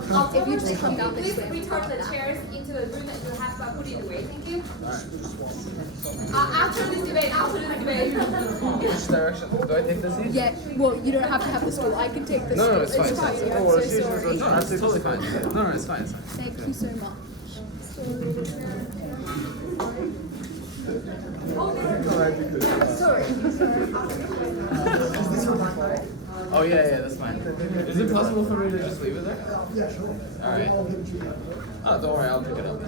If you just come down this please way. return the chairs into the room that you have put it away. Thank you. After this debate. Which direction? Do I take the seat? Yeah, well, you don't have to have the stool. I can take the stool. No, it's fine. I'm so sorry. No, it's totally fine. No, it's fine. It's fine. Thank you so much. Sorry. Oh yeah, that's fine. Is it possible for me to just leave it there? Yeah, sure. All right. Oh, don't worry, I'll pick it up.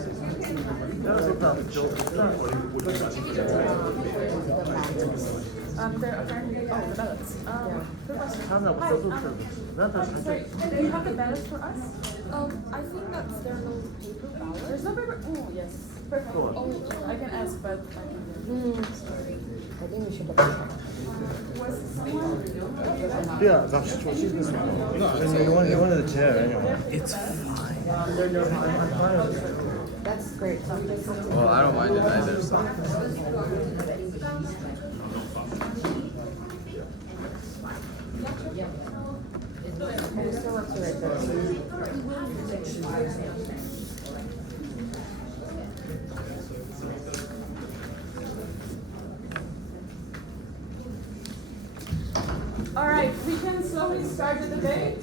They're apparently the ballots. Sorry, do you have the ballots for us? I think that there are no paper ballots. There's no paper. Oh yes, perfect. Oh, I can ask, but I can. I think we should double check. Was someone? Yeah, that's what she's going to do. You wanted the chair anyway. It's fine. I'm fine with it. That's great. Well, I don't mind it either. So. And it still works right there. All right, we can slowly start the debate.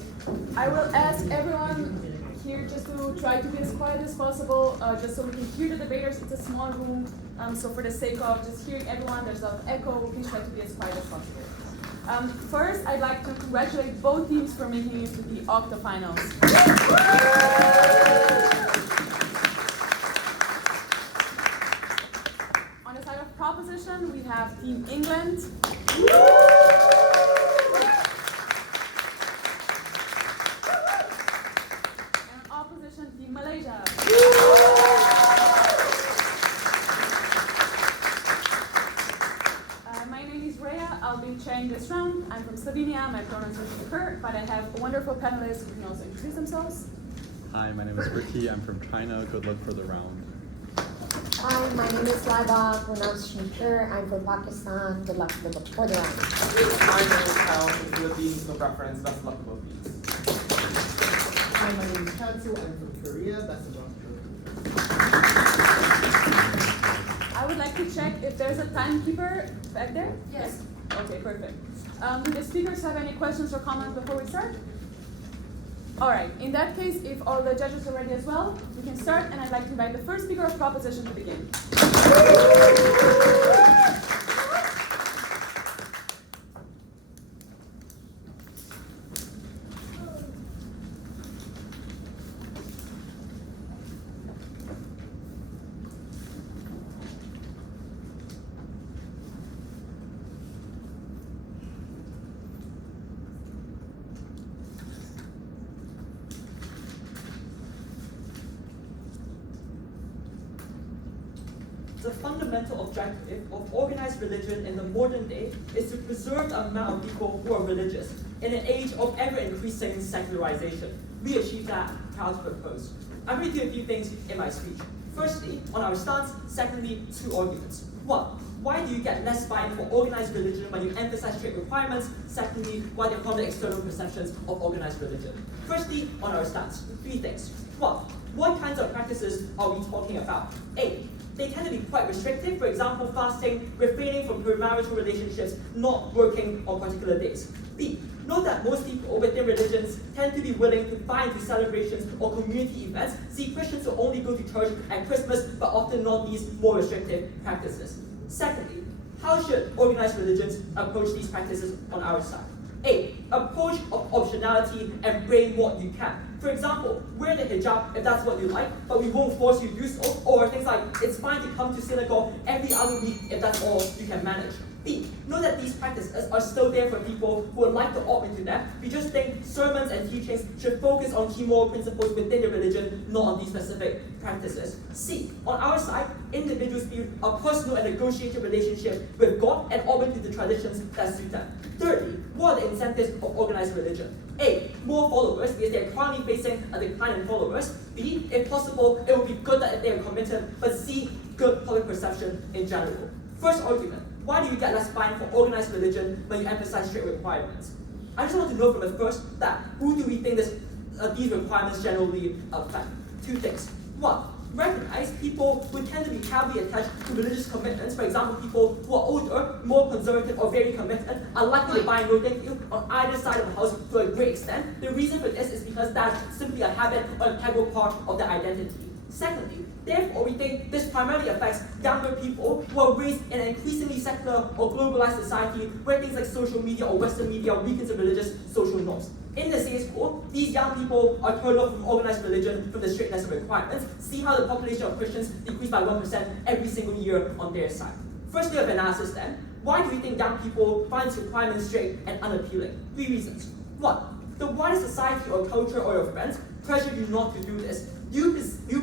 I will ask everyone here just to try to be as quiet as possible, just so we can hear the debaters. It's a small room, so for the sake of just hearing everyone, there's a lot of echo. Please try to be as quiet as possible. First, I'd like to congratulate both teams for making it to the Octofinals. On the side of proposition, we have Team England. And opposition, Team Malaysia. My name is Rhea. I'll be chairing this round. I'm from Slovenia. My pronouns are she, her, but I have wonderful panelists who can also introduce themselves. Hi, my name is Ricky. I'm from China. Good luck for the round. Hi, my name is Lada, pronounced she, her. I'm from Pakistan. Good luck for the round. My name is Kyle from Philippines. No preference. Best of luck for both teams. Hi, my name is Katsu. I'm from Korea. Best of luck for I would like to check if there's a timekeeper back there. Yes. Okay, perfect. Do the speakers have any questions or comments before we start? All right. In that case, if all the judges are ready as well, we can start. And I'd like to invite the first speaker of proposition to begin. The fundamental objective of organized religion in the modern day is to preserve the amount of people who are religious in an age of ever-increasing secularization. We achieve that, proud to propose. I'm going to do a few things in my speech. Firstly, on our stance. Secondly, two arguments. One, why do you get less buy-in for organized religion when you emphasize strict requirements? Secondly, why there are the external perceptions of organized religion? Firstly, on our stance, three things. One, what kinds of practices are we talking about? A, they tend to be quite restrictive, for example, fasting, refraining from premarital relationships, not working on particular days. B, note that most people within religions tend to be willing to buy into celebrations or community events. See, Christians will only go to church at Christmas, but often not these more restrictive practices. Secondly, how should organized religions approach these practices on our side? A, approach of optionality and bring what you can. For example, wear the hijab if that's what you like, but we won't force you to do so. Or things like, it's fine to come to synagogue every other week if that's all you can manage. B, know that these practices are still there for people who would like to opt into them. We just think sermons and teachings should focus on key moral principles within the religion, not on these specific practices. C, on our side, individuals build a personal and negotiated relationship with God and opt into the traditions that suit them. Thirdly, what are the incentives of organized religion? A, more followers because they're currently facing a decline in followers. B, if possible, it would be good that they are committed. But C, good public perception in general. First argument, why do you get less buy-in for organized religion when you emphasize strict requirements? I just want to know from the first that who do we think this these requirements generally affect? Two things. One, recognize people who tend to be heavily attached to religious commitments. For example, people who are older, more conservative, or very committed are likely to buy no thank you on either side of the house to a great extent. The reason for this is because that's simply a habit or integral part of their identity. Secondly, therefore, we think this primarily affects younger people who are raised in an increasingly secular or globalized society where things like social media or Western media weakens the religious social norms. In the same school, these young people are turned off from organized religion from the strictness of requirements. See how the population of Christians decreased by 1% every single year on their side. First layer of analysis then, why do we think young people find these requirements strict and unappealing? 3 reasons. 1, the wider society or culture or your friends pressure you not to do this. You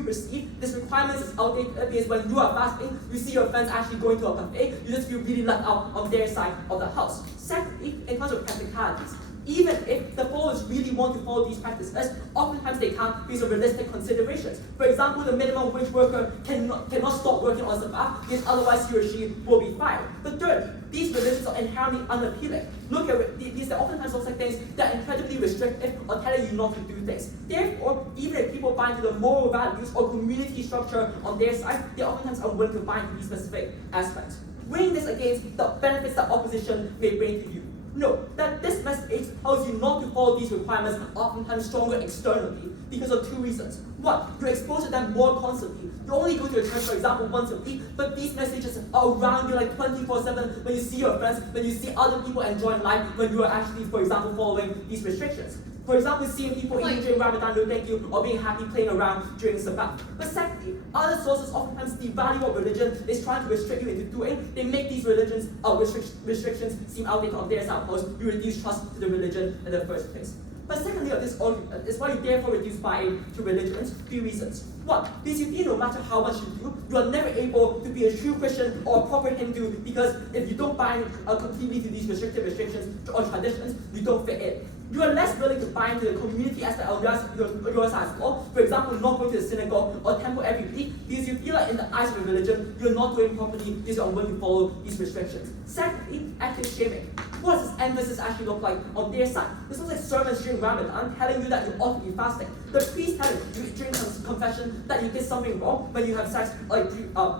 perceive this requirement as outdated because when you are fasting, you see your friends actually going to a cafe, you just feel really left out on their side of the house. Secondly, in terms of practicalities, even if the followers really want to follow these practices, oftentimes they can't because of realistic considerations. For example, the minimum wage worker cannot stop working on Sabbath because otherwise he or she will be fired. But third, these religions are inherently unappealing. Look at these are oftentimes also things that are incredibly restrictive or telling you not to do things. Therefore, even if people buy into the moral values or community structure on their side, they oftentimes are willing to buy into these specific aspects. Weighing this against the benefits that opposition may bring to you. Note that this message tells you not to follow these requirements oftentimes stronger externally because of 2 reasons. 1, you're exposed to them more constantly. You only go to a church, for example, once a week, but these messages are around you like 24/7 when you see your friends, when you see other people enjoying life, when you are actually, for example, following these restrictions. For example, seeing people eating during Ramadan, no thank you, or being happy playing around during Sabbath. But secondly, other sources oftentimes devalue what religion is trying to restrict you into doing. They make these restrictions seem outdated on their side because you reduce trust to the religion in the first place. But secondly, of this argument is why you therefore reduce buy-in to religions. 3 reasons. 1, because you feel no matter how much you do, you are never able to be a true Christian or a proper Hindu because if you don't buy in completely to these restrictions or traditions, you don't fit in. You are less willing to buy into the community aspect of yours as well. For example, not going to the synagogue or temple every week because you feel like in the eyes of a religion, you're not doing properly because you're unwilling to follow these restrictions. Secondly, active shaming. What does this emphasis actually look like on their side? This looks like sermons during Ramadan telling you that you ought to be fasting. The priest telling you during confession that you did something wrong when you have sex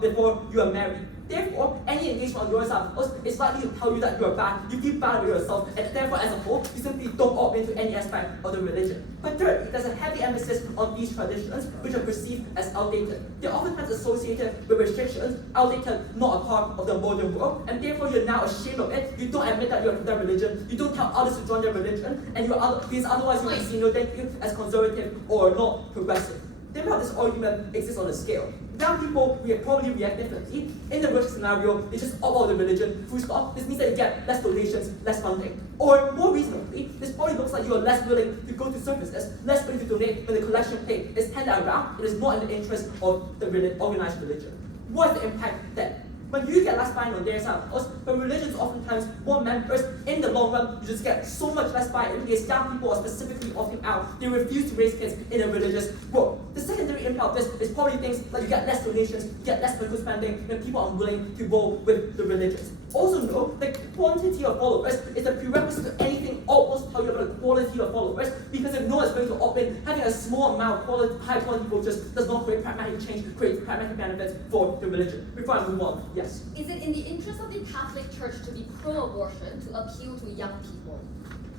before you are married. Therefore, any engagement on your side is likely to tell you that you are bad, you feel bad about yourself, and therefore, as a whole, you simply don't opt into any aspect of the religion. But thirdly, there's a heavy emphasis on these traditions, which are perceived as outdated. They're oftentimes associated with restrictions, outdated, not a part of the modern world, and therefore you're now ashamed of it. You don't admit that you're from that religion, you don't tell others to join their religion, and because otherwise you will be seen, no thank you, as conservative or not progressive. Think about this argument exists on a scale. Young people probably react differently. In the worst scenario, they just opt out of the religion, full stop. This means that you get less donations, less funding. Or more reasonably, this probably looks like you are less willing to go to services, less willing to donate when the collection plate is handed around. It is not in the interest of the organized religion. What is the impact then? When you get less buy-in on their side, of course, but religions oftentimes more members, in the long run, you just get so much less buy-in because young people are specifically opting out. They refuse to raise kids in a religious world. The secondary impact of this is probably things like you get less donations, you get less political spending, and people are unwilling to go with the religions. Also know that quantity of followers is a prerequisite to anything almost tell you about the quality of followers, because if no one is going to opt in, having a small amount of high quality voters does not create pragmatic change, create pragmatic benefits for the religion. Before I move on, yes? Is it in the interest of the Catholic Church to be pro-abortion to appeal to young people?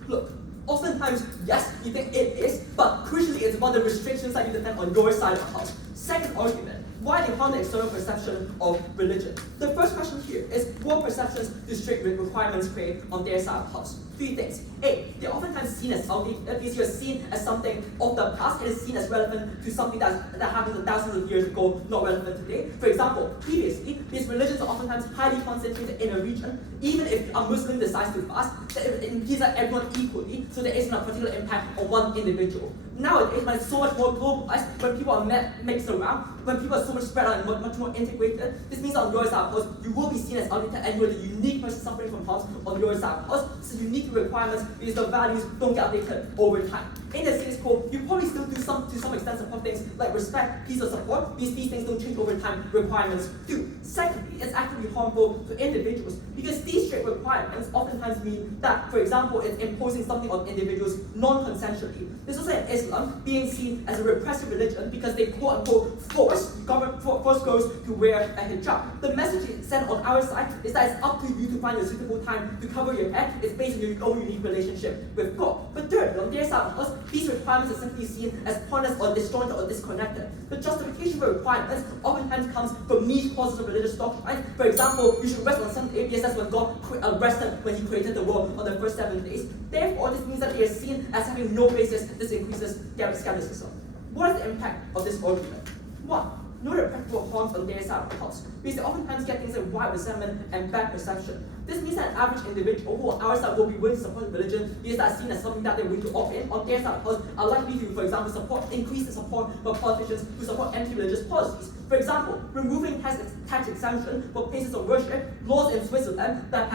Look, oftentimes, yes, you think it is, but crucially it's about the restrictions that you defend on your side of the house. Second argument, why they harm the external perception of religion? The first question here is what perceptions do strict requirements create on their side of the house? 3 things. A, they're oftentimes seen as outdated because you're seen as something of the past. It is seen as relevant to something that happened thousands of years ago, not relevant today. For example, previously, these religions are oftentimes highly concentrated in a region. Even if a Muslim decides to fast, it impedes everyone equally, so there isn't a particular impact on one individual. Nowadays, when it's so much more globalized, when people are mixed around, when people are so much spread out and much more integrated, this means on your side, of course, you will be seen as outdated and you're the unique person suffering from harms on your side. Of course, so you need requirements because the values don't get updated over time. In the status quo, you probably still do to some extent support things like respect, peace, or support, because these things don't change over time, requirements do. Secondly, it's actually harmful to individuals, because these strict requirements oftentimes mean that, for example, it's imposing something on individuals non-consensually. There's also in Islam being seen as a repressive religion because they quote-unquote force girls to wear a hijab. The message sent on our side is that it's up to you to find a suitable time to cover your head. It's based on your own unique relationship with God. But thirdly, on their side, of course, these requirements are simply seen as pointless or disjointed or disconnected. The justification for requirements oftentimes comes from niche causes of religious doctrine. For example, you should rest on Sunday because that's when God rested when He created the world on the first 7 days. Therefore, this means that they are seen as having no basis. This increases skepticism. What is the impact of this argument? 1. Know the practical harms on their side of the house, because they oftentimes get things like wide resentment and bad perception. This means that an average individual who on our side will be willing to support religion because that's seen as something that they're willing to opt in, on their side of the house are likely to, for example, increase the support for politicians who support anti-religious policies. For example, removing tax exemption for places of worship, laws in Switzerland that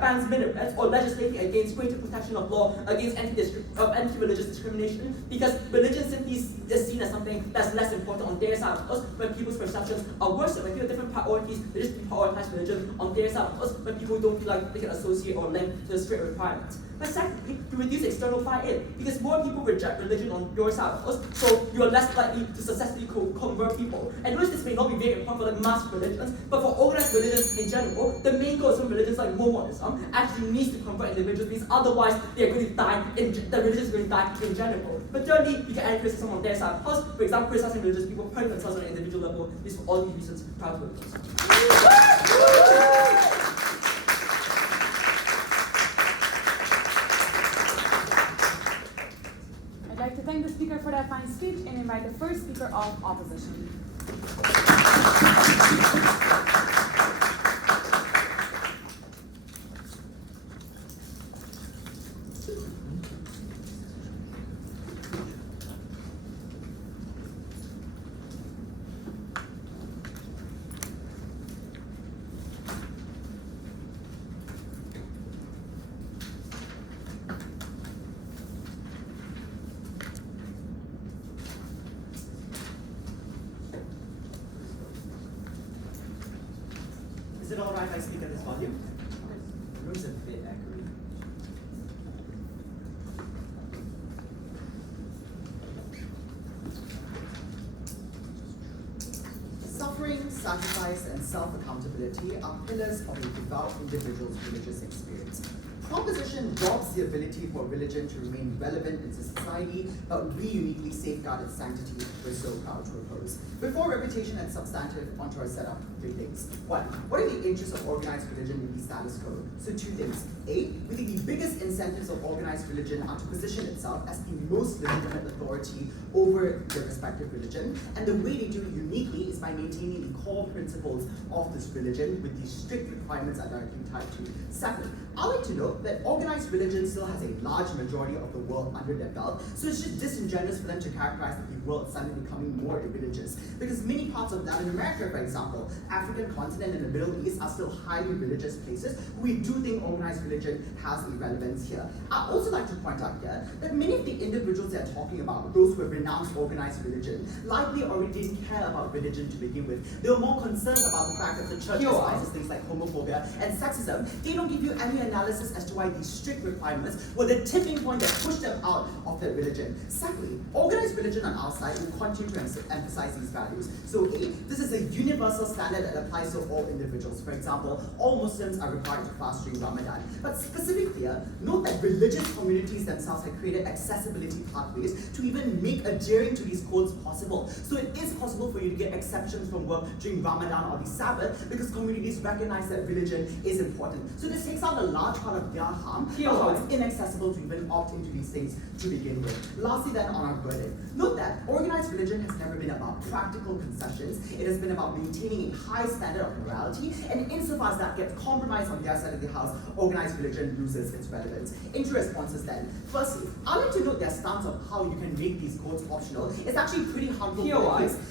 bans minarets, or legislating against greater protection of law against anti-religious discrimination, because religion simply is seen as something that's less important on their side of us when people's perceptions are worse. When people have different priorities, they just prioritize religion on their side of us when people don't feel like they can associate or link to the strict requirements. But secondly, to reduce external fire-in, because more people reject religion on your side of us, so you are less likely to successfully convert people. And notice this may not be very important for the mass religions, but for organized religions in general, the main goal of some religions like Mormonism actually needs to convert individuals, because otherwise they are going to die, the religion is going to die in general. But thirdly, you can add criticism on their side. Plus, for example, criticizing religious people hurting themselves on an individual level. This for all these reasons, proud to oppose. I'd like to thank the speaker for that fine speech and invite the first speaker of opposition. Is it alright if I speak at this volume? The room's a bit echoey. Suffering, sacrifice, and self-accountability are pillars of a devout individual's religious experience. Proposition robs the ability for religion to remain relevant in society, but we uniquely safeguard its sanctity. We're so proud to oppose. Before reputation and substantive, onto our setup, 3 things. 1. What are the interests of organized religion in the status quo? So 2 things. A. We think the biggest incentives of organized religion are to position itself as the most legitimate authority over their respective religion, and the way they do it uniquely is by maintaining the core principles of this religion with the strict requirements that are tied to. Second, I like to note that organized religion still has a large majority of the world under their belt, so it's just disingenuous for them to characterize the world suddenly becoming more irreligious. Because many parts of Latin America, for example, African continent and the Middle East are still highly religious places. We do think organized religion has a relevance here. I'd also like to point out here that many of the individuals they're talking about, those who have renounced organized religion, likely already didn't care about religion to begin with. They were more concerned about the fact that the church despises things like homophobia and sexism. They don't give you any analysis as to why these strict requirements were the tipping point that pushed them out of their religion. Secondly, organized religion on our side will continue to emphasize these values. So A, this is a universal standard that applies to all individuals. For example, all Muslims are required to fast during Ramadan. But specifically here, note that religious communities themselves have created accessibility pathways to even make adhering to these codes possible. So it is possible for you to get exceptions from work during Ramadan or the Sabbath because communities recognize that religion is important. So this takes out a large part of their harm, how it's inaccessible to even opt into these things to begin with. Lastly then, on our verdict, note that organized religion has never been about practical concessions. It has been about maintaining a high standard of morality, and insofar as that gets compromised on their side of the house, organized religion loses its relevance. Into responses then. Firstly, I'd like to note their stance of how you can make these codes optional. It's actually pretty harmful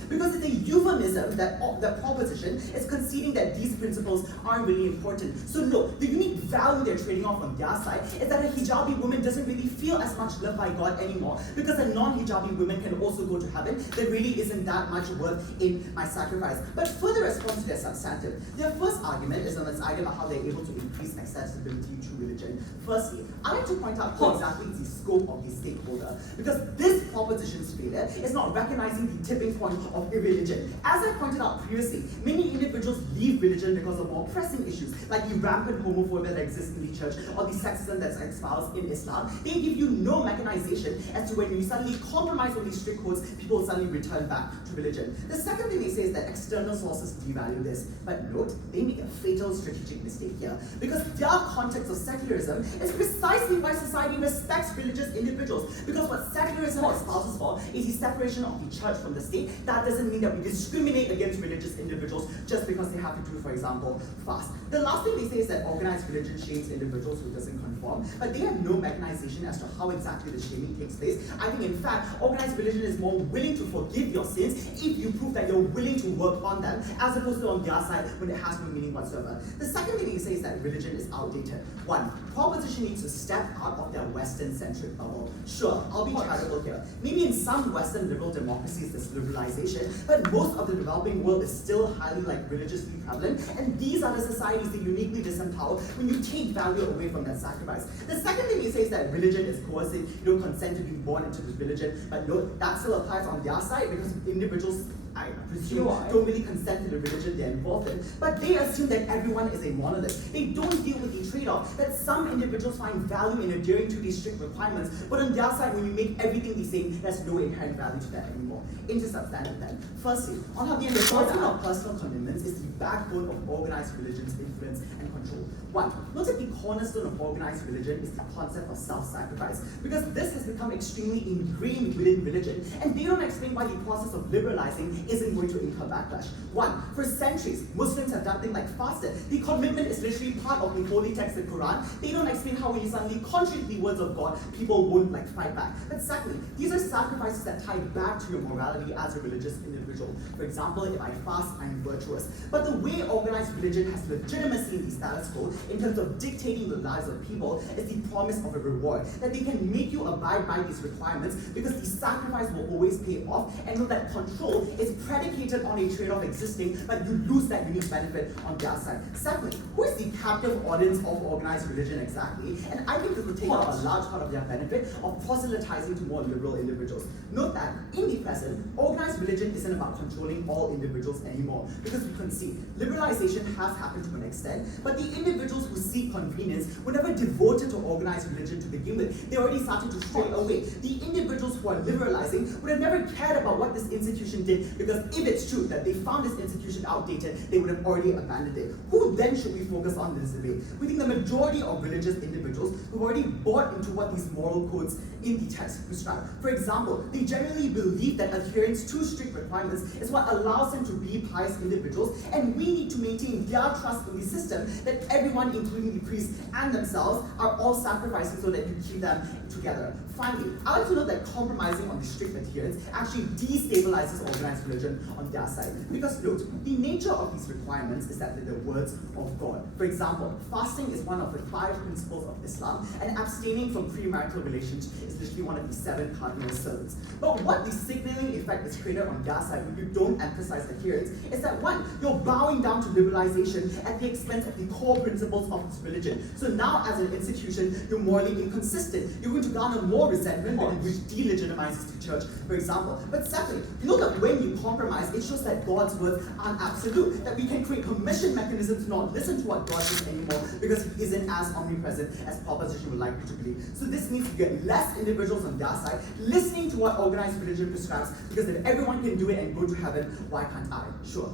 because it's a euphemism that the proposition is conceding that these principles aren't really important. So no, the unique value they're trading off on their side is that a hijabi woman doesn't really feel as much loved by God anymore anymore because the non-hijabi women can also go to heaven. There really isn't that much worth in my sacrifice. But further response to their substantive, their first argument is on this idea about how they're able to increase accessibility to religion. Firstly, I like to point out what exactly is the scope of the stakeholder, because this proposition's failure is not recognizing the tipping point of irreligion. As I pointed out previously, many individuals leave religion because of more pressing issues, like the rampant homophobia that exists in the church or the sexism that's espoused in Islam. They give you no mechanization as to when you suddenly compromise on these strict codes, people suddenly return back to religion. The second thing they say is that external sources devalue this, but note, they make a fatal strategic mistake here, because their context of secularism is precisely why society respects religious individuals, because what secularism espouses for is the separation of the church from the state. That doesn't mean that we discriminate against religious individuals just because they have to do, for example, fast. The last thing they say is that organized religion shames individuals who doesn't conform, but they have no mechanization as to how exactly the shaming takes place. I think in fact, organized religion is more willing to forgive your sins if you prove that you're willing to work on them, as opposed to on their side when it has no meaning whatsoever. The second thing they say is that religion is outdated. One, proposition needs to step out of their Western-centric bubble. Sure, I'll be charitable here. Maybe in some Western liberal democracies there's liberalization, but most of the developing world is still highly religiously prevalent, and these are the societies that uniquely disempower when you take value away from that sacrifice. The second thing he says is that religion is coercive, you don't consent to being born into this religion, but no, that still applies on their side because individuals, I presume, don't really consent to the religion they're involved in, but they assume that everyone is a monolith. They don't deal with the trade-off that some individuals find value in adhering to these strict requirements, but on their side, when you make everything the same, there's no inherent value to that anymore. Into substantive then. Firstly, on how the enforcement of personal commitments is the backbone of organized religion's influence and control. One, note that the cornerstone of organized religion is the concept of self-sacrifice, because this has become extremely ingrained within religion, and they don't explain why the process of liberalizing isn't going to incur backlash. One, for centuries, Muslims have done things like fasted. The commitment is literally part of the holy text, the Quran. They don't explain how when you suddenly contradict the words of God, people won't fight back. But secondly, these are sacrifices that tie back to your morality as a religious individual. For example, if I fast, I'm virtuous. But the way organized religion has legitimacy in the status quo, in terms of dictating the lives of people, is the promise of a reward, that they can make you abide by these requirements because the sacrifice will always pay off, and know that control is predicated on a trade-off existing, but you lose that unique benefit on their side. Secondly, who is the captive audience of organized religion exactly? And I think this will take out a large part of their benefit of proselytizing to more liberal individuals. Note that in the present, organized religion isn't about controlling all individuals anymore, because we can see liberalization has happened to an extent, but the individuals who seek convenience were never devoted to organized religion to begin with. They already started to stray away. The individuals who are liberalizing would have never cared about what this institution did, because if it's true that they found this institution outdated, they would have already abandoned it. Who then should we focus on in this debate? We think the majority of religious individuals who've already bought into what these moral codes in the text prescribe. For example, they generally believe that adherence to strict requirements is what allows them to be pious individuals, and we need to maintain their trust in the system that everyone, including the priests and themselves, are all sacrificing so that you keep them together. Finally, I like to note that compromising on the strict adherence actually destabilizes organized religion on their side. Because note, the nature of these requirements is that they're the words of God. For example, fasting is one of the 5 principles of Islam, and abstaining from premarital relations is literally one of the 7 cardinal sins. But what the signaling effect is created on their side when you don't emphasize adherence is that one, you're bowing down to liberalization at the expense of the core principles of this religion. So now as an institution, you're morally inconsistent. You're going to garner more resentment, which delegitimizes the church, for example. But secondly, you know that when you compromise, it shows that God's words aren't absolute, that we can create permission mechanisms to not listen to what God says anymore because he isn't as omnipresent as proposition would like you to believe. So this means you get less individuals on their side listening to what organized religion prescribes, because if everyone can do it and go to heaven, why can't I? Sure.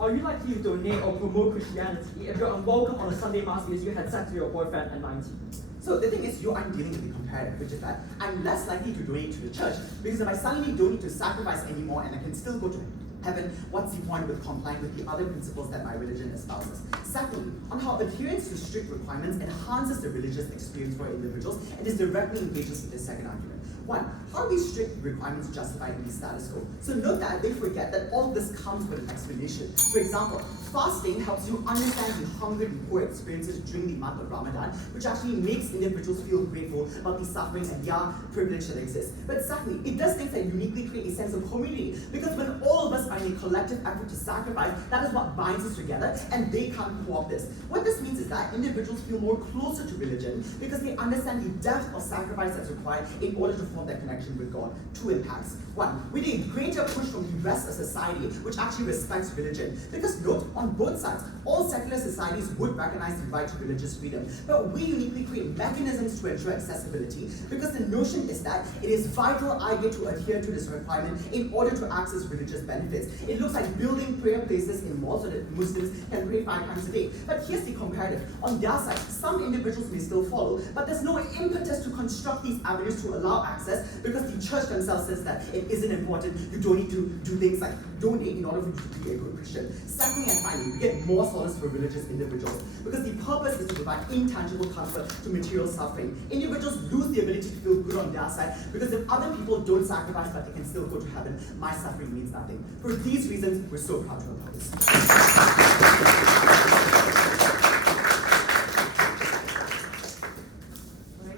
Are you likely to donate or promote Christianity if you're unwelcome on a Sunday mass because you had sex with your boyfriend at 19? So the thing is, you aren't dealing with the comparative, which is that I'm less likely to donate to the church, because if I suddenly don't need to sacrifice anymore and I can still go to heaven, what's the point with complying with the other principles that my religion espouses? Secondly, on how adherence to strict requirements enhances the religious experience for individuals, and this directly engages with the second argument. One, how are these strict requirements justified in the status quo? So note that they forget that all this comes with an explanation. For example, Fasting helps you understand the hunger and poor experiences during the month of Ramadan, which actually makes individuals feel grateful about the suffering and their privilege that exists. But secondly, it does things that uniquely create a sense of community, because when all of us are in a collective effort to sacrifice, that is what binds us together, and they can't co-opt this. What this means is that individuals feel more closer to religion because they understand the depth of sacrifice that's required in order to form that connection with God. Two impacts. One, we need a greater push from the rest of society, which actually respects religion. Because note, on both sides, all secular societies would recognize the right to religious freedom, but we uniquely create mechanisms to ensure accessibility, because the notion is that it is vital I get to adhere to this requirement in order to access religious benefits. It looks like building prayer places in malls so that Muslims can pray 5 times a day. But here's the comparative. On their side, some individuals may still follow, but there's no impetus to construct these avenues to allow access, because the church themselves says that it isn't important. You don't need to do things like donate in order for you to be a good Christian. Secondly and finally, we get more solace for religious individuals, because the purpose is to provide intangible comfort to material suffering. Individuals lose the ability to feel good on their side, because if other people don't sacrifice but they can still go to heaven, my suffering means nothing. For these reasons, we're so proud to uphold this.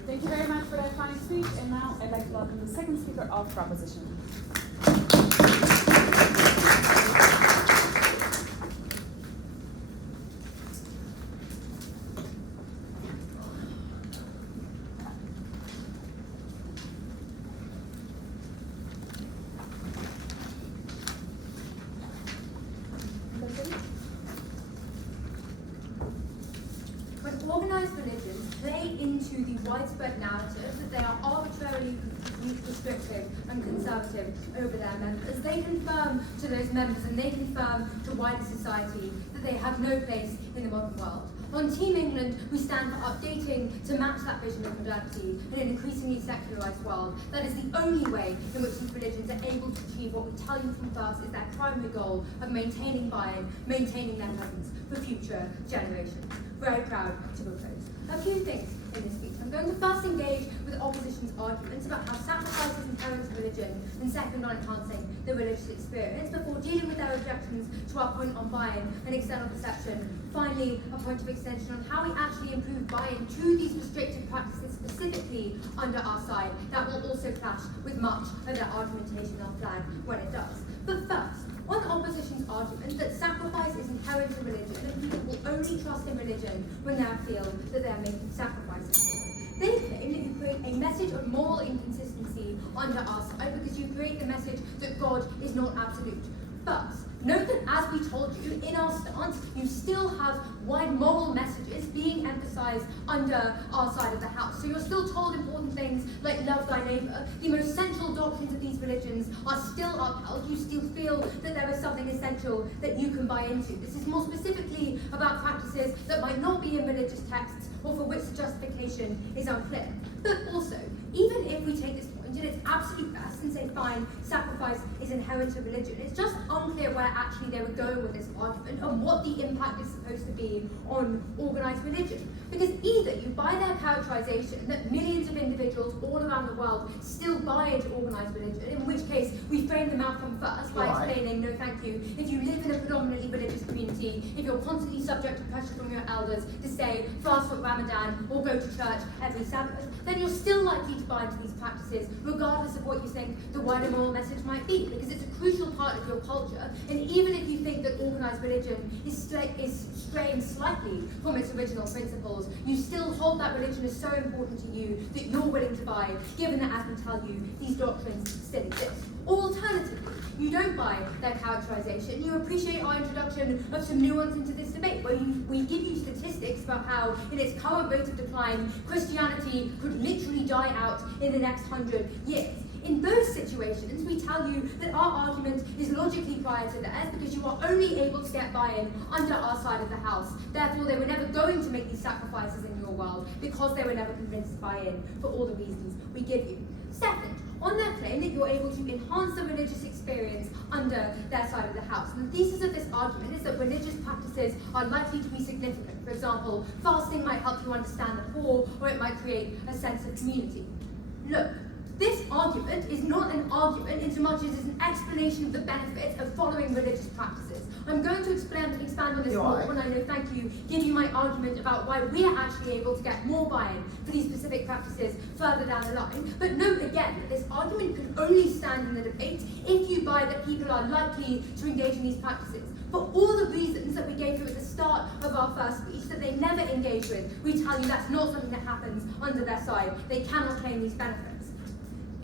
Thank you very much for that fine speech, and now I'd like to welcome the second speaker of Proposition. When organised religions play into the widespread narrative that they are arbitrarily restrictive and conservative over their members, they confirm to those members and they confirm to wider society that they have no place in the modern world. On Team England, we stand for updating to match that vision of modernity in an increasingly secularised world. That is the only way in which these religions are able to achieve what we tell you from first is their primary goal of maintaining buy-in, maintaining their presence for future generations. Very proud to propose a few things in this speech. I'm going to first engage with opposition's arguments about how sacrifice is inherent to religion, and second on enhancing the religious experience, before dealing with their objections to our point on buy-in and external perception. Finally, a point of extension on how we actually improve buy-in to these restrictive practices specifically under our side. That will also clash with much of their argumentation on flag when it does. But first, on opposition's argument that sacrifice is inherent in religion and people will only trust in religion when they feel that they are making sacrifices. They claim that you create a message of moral inconsistency under our side because you create the message that God is not absolute. First, note that as we told you, in our stance, you still have wide moral messages being emphasised under our side of the house. So you're still told important things like love thy neighbour. The most central doctrines of these religions are still upheld. You still feel that there is something essential that you can buy into. This is more specifically about practices that might not be in religious texts or for which the justification is unclear. But also, even if we take this point at its absolute best and say, fine, sacrifice is inherent to religion, it's just unclear where actually they were going with this argument and what the impact is supposed to be on organised religion. Because either you buy their characterisation that millions of individuals all around the world still buy into organised religion, in which case we frame them out from first by explaining, no thank you, if you live in a predominantly religious community, if you're constantly subject to pressure from your elders to say fast for Ramadan or go to church every Sabbath, then you're still likely to buy into these practices regardless of what you think the wider moral message might be, because it's a crucial part of your culture. And even if you think that organised religion is straying slightly from its original principles, you still hold that religion is so important to you that you're willing to buy, given that, as we tell you, these doctrines still exist. Alternatively, you don't buy their characterisation. You appreciate our introduction of some nuance into this debate, where we give you statistics about how, in its current rate of decline, Christianity could literally die out in the next 100 years. In those situations, we tell you that our argument is logically prior to theirs because you are only able to get buy-in under our side of the house. Therefore, they were never going to make these sacrifices in your world because they were never convinced to buy in for all the reasons we give you. Second, on their claim that you're able to enhance the religious experience under their side of the house. And the thesis of this argument is that religious practices are likely to be significant. For example, fasting might help you understand the poor, or it might create a sense of community. Look, this argument is not an argument argument in so much as it's an explanation of the benefits of following religious practices. I'm going to expand on this more when I know, thank you, give you my argument about why we're actually able to get more buy-in for these specific practices further down the line. But note again that this argument can only stand in the debate if you buy that people are likely to engage in these practices. For all the reasons that we gave you at the start of our first speech that they never engage with, we tell you that's not something that happens under their side. They cannot claim these benefits.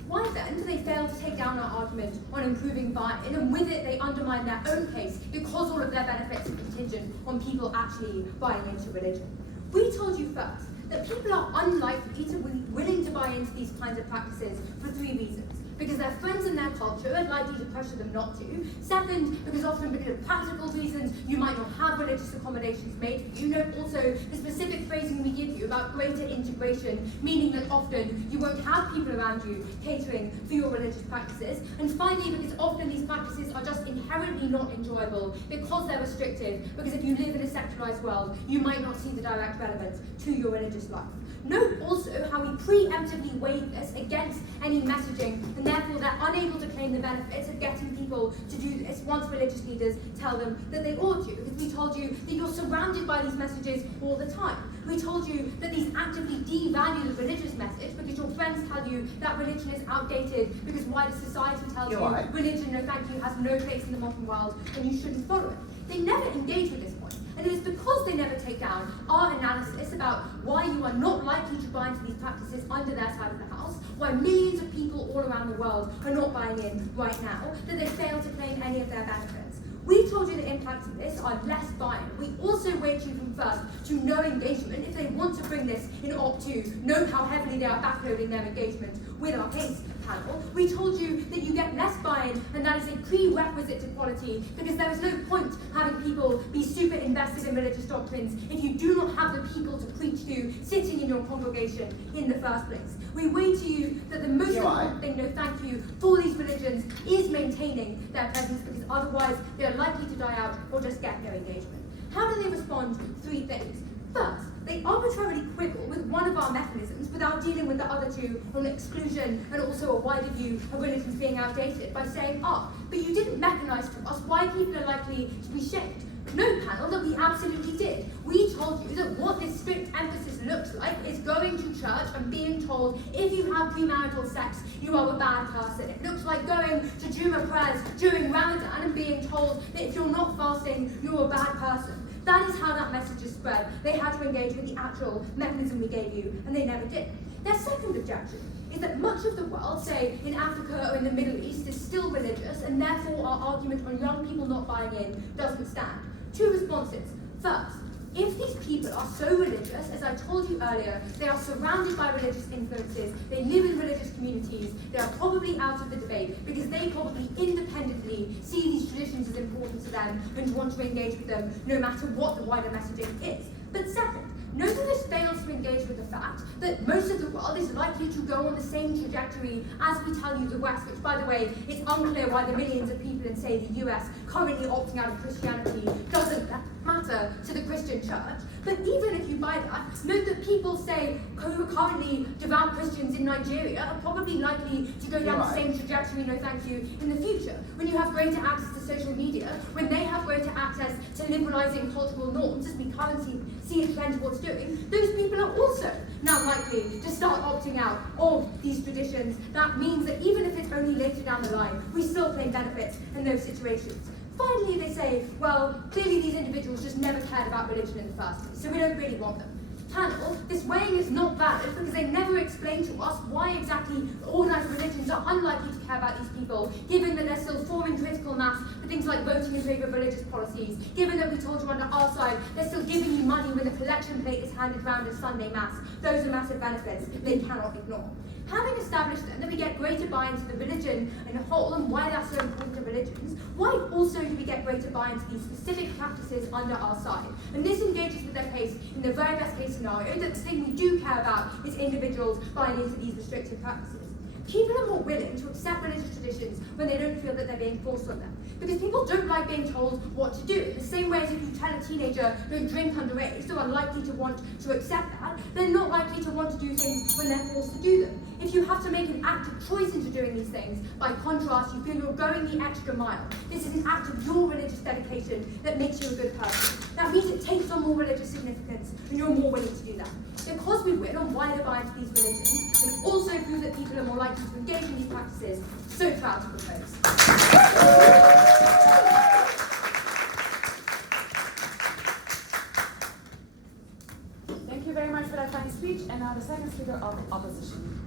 Why then do they fail to take down our argument on improving buy-in, and with it they undermine their own case because all of their benefits are contingent on people actually buying into religion? We told you first that people are unlikely to be willing to buy into these kinds of practices for 3 reasons. Because their friends and their culture are likely to pressure them not to. Second, because often because of practical reasons, you might not have religious accommodations made for you. Note also the specific phrasing we give you about greater integration, meaning that often you won't have people around you catering for your religious practices. And finally, because often these practices are just inherently not enjoyable because they're restrictive, because if you live in a secularized world, you might not see the direct relevance to your religious life. Note also how we preemptively weigh this against any messaging, and therefore they're unable to claim the benefits of getting people to do this once religious leaders tell them that they ought to, because we told you that you're surrounded by these messages all the time. We told you that these actively devalue the religious message because your friends tell you that religion is outdated, because wider society tells you religion, no thank you, has no place in the modern world and you shouldn't follow it. They never engage with this point. And it is because they never take down our analysis about why you are not likely to buy into these practices under their side of the house, why millions of people all around the world are not buying in right now, that they fail to claim any of their benefits. We told you the impacts of this are less buy-in. We also weighed you from first to no engagement. If they want to bring this in Opt 2, note how heavily they are backloading their engagement with our case panel. We told you that you get less buy-in, and that is a prerequisite to quality, because there is no point having people be super invested in religious doctrines if you do not have the people to preach to sitting in your congregation in the first place. We weighed to you that the most important thing, no thank you, for these religions is maintaining their presence, because otherwise they are likely to die out or just get no engagement. How do they respond? 3 things. First, they arbitrarily quibble with one of our mechanisms without dealing with the other 2 on exclusion and also a wider view of religions being outdated by saying, but you didn't mechanize to us why people are likely to be shaped. No, panel, that we absolutely did. We told you that what this strict emphasis looks like is going to church and being told if you have premarital sex, you are a bad person. It looks like going to Juma prayers during Ramadan and being told that if you're not fasting, you're a bad person. That is how that message is spread. They had to engage with the actual mechanism we gave you, and they never did. Their second objection is that much of the world, say in Africa or in the Middle East, is still religious, and therefore our argument on young people not buying in doesn't stand. 2 responses. First, if these people are so religious, as I told you earlier, they are surrounded by religious influences, they live in religious communities, they are probably out of the debate because they probably independently see these traditions as important to them and want to engage with them no matter what the wider messaging is. But second, note that this fails to engage with the fact that most of the world is likely to go on the same trajectory as we tell you the West, which, by the way, it's unclear why the millions of people in, say, the US currently opting out of Christianity doesn't matter to the Christian church. But even if you buy that, note that people, say, who are currently devout Christians in Nigeria are probably likely to go down the same trajectory, no thank you, in the future. When you have greater access to social media, when they have greater access to liberalizing cultural norms, as we currently see a trend towards doing, those people are also now likely to start opting out of these traditions. That means that even if it's only later down the line, we still claim benefits in those situations. Finally, they say, well, clearly these individuals just never cared about religion in the first place, so we don't really want them. Panel, this weighing is not valid because they never explain to us why exactly organised religions are unlikely to care about these people, given that they're still forming critical mass for things like voting in favour of religious policies, given that we told you under our side they're still giving you money when the collection plate is handed round at Sunday Mass. Those are massive benefits they cannot ignore. Having established then that we get greater buy-in to the religion in a whole and why that's so important to religions, why also do we get greater buy-in to these specific practices under our side? And this engages with their case in the very best case scenario that the thing we do care about is individuals buying into these restrictive practices. people are more willing to accept religious traditions when they don't feel that they're being forced on them. Because people don't like being told what to do. In the same way as if you tell a teenager don't drink underage, they're unlikely to want to accept that. They're not likely to want to do things when they're forced to do them. If you have to make an active choice into doing these things, by contrast, you feel you're going the extra mile. This is an act of your religious dedication that makes you a good person. That means it takes on more religious significance, and you're more willing to do that. Because we win on wider lines these religions, and also prove that people are more likely to engage in these practices, so proud to propose. Thank you very much for that funny speech. And now the second speaker of opposition.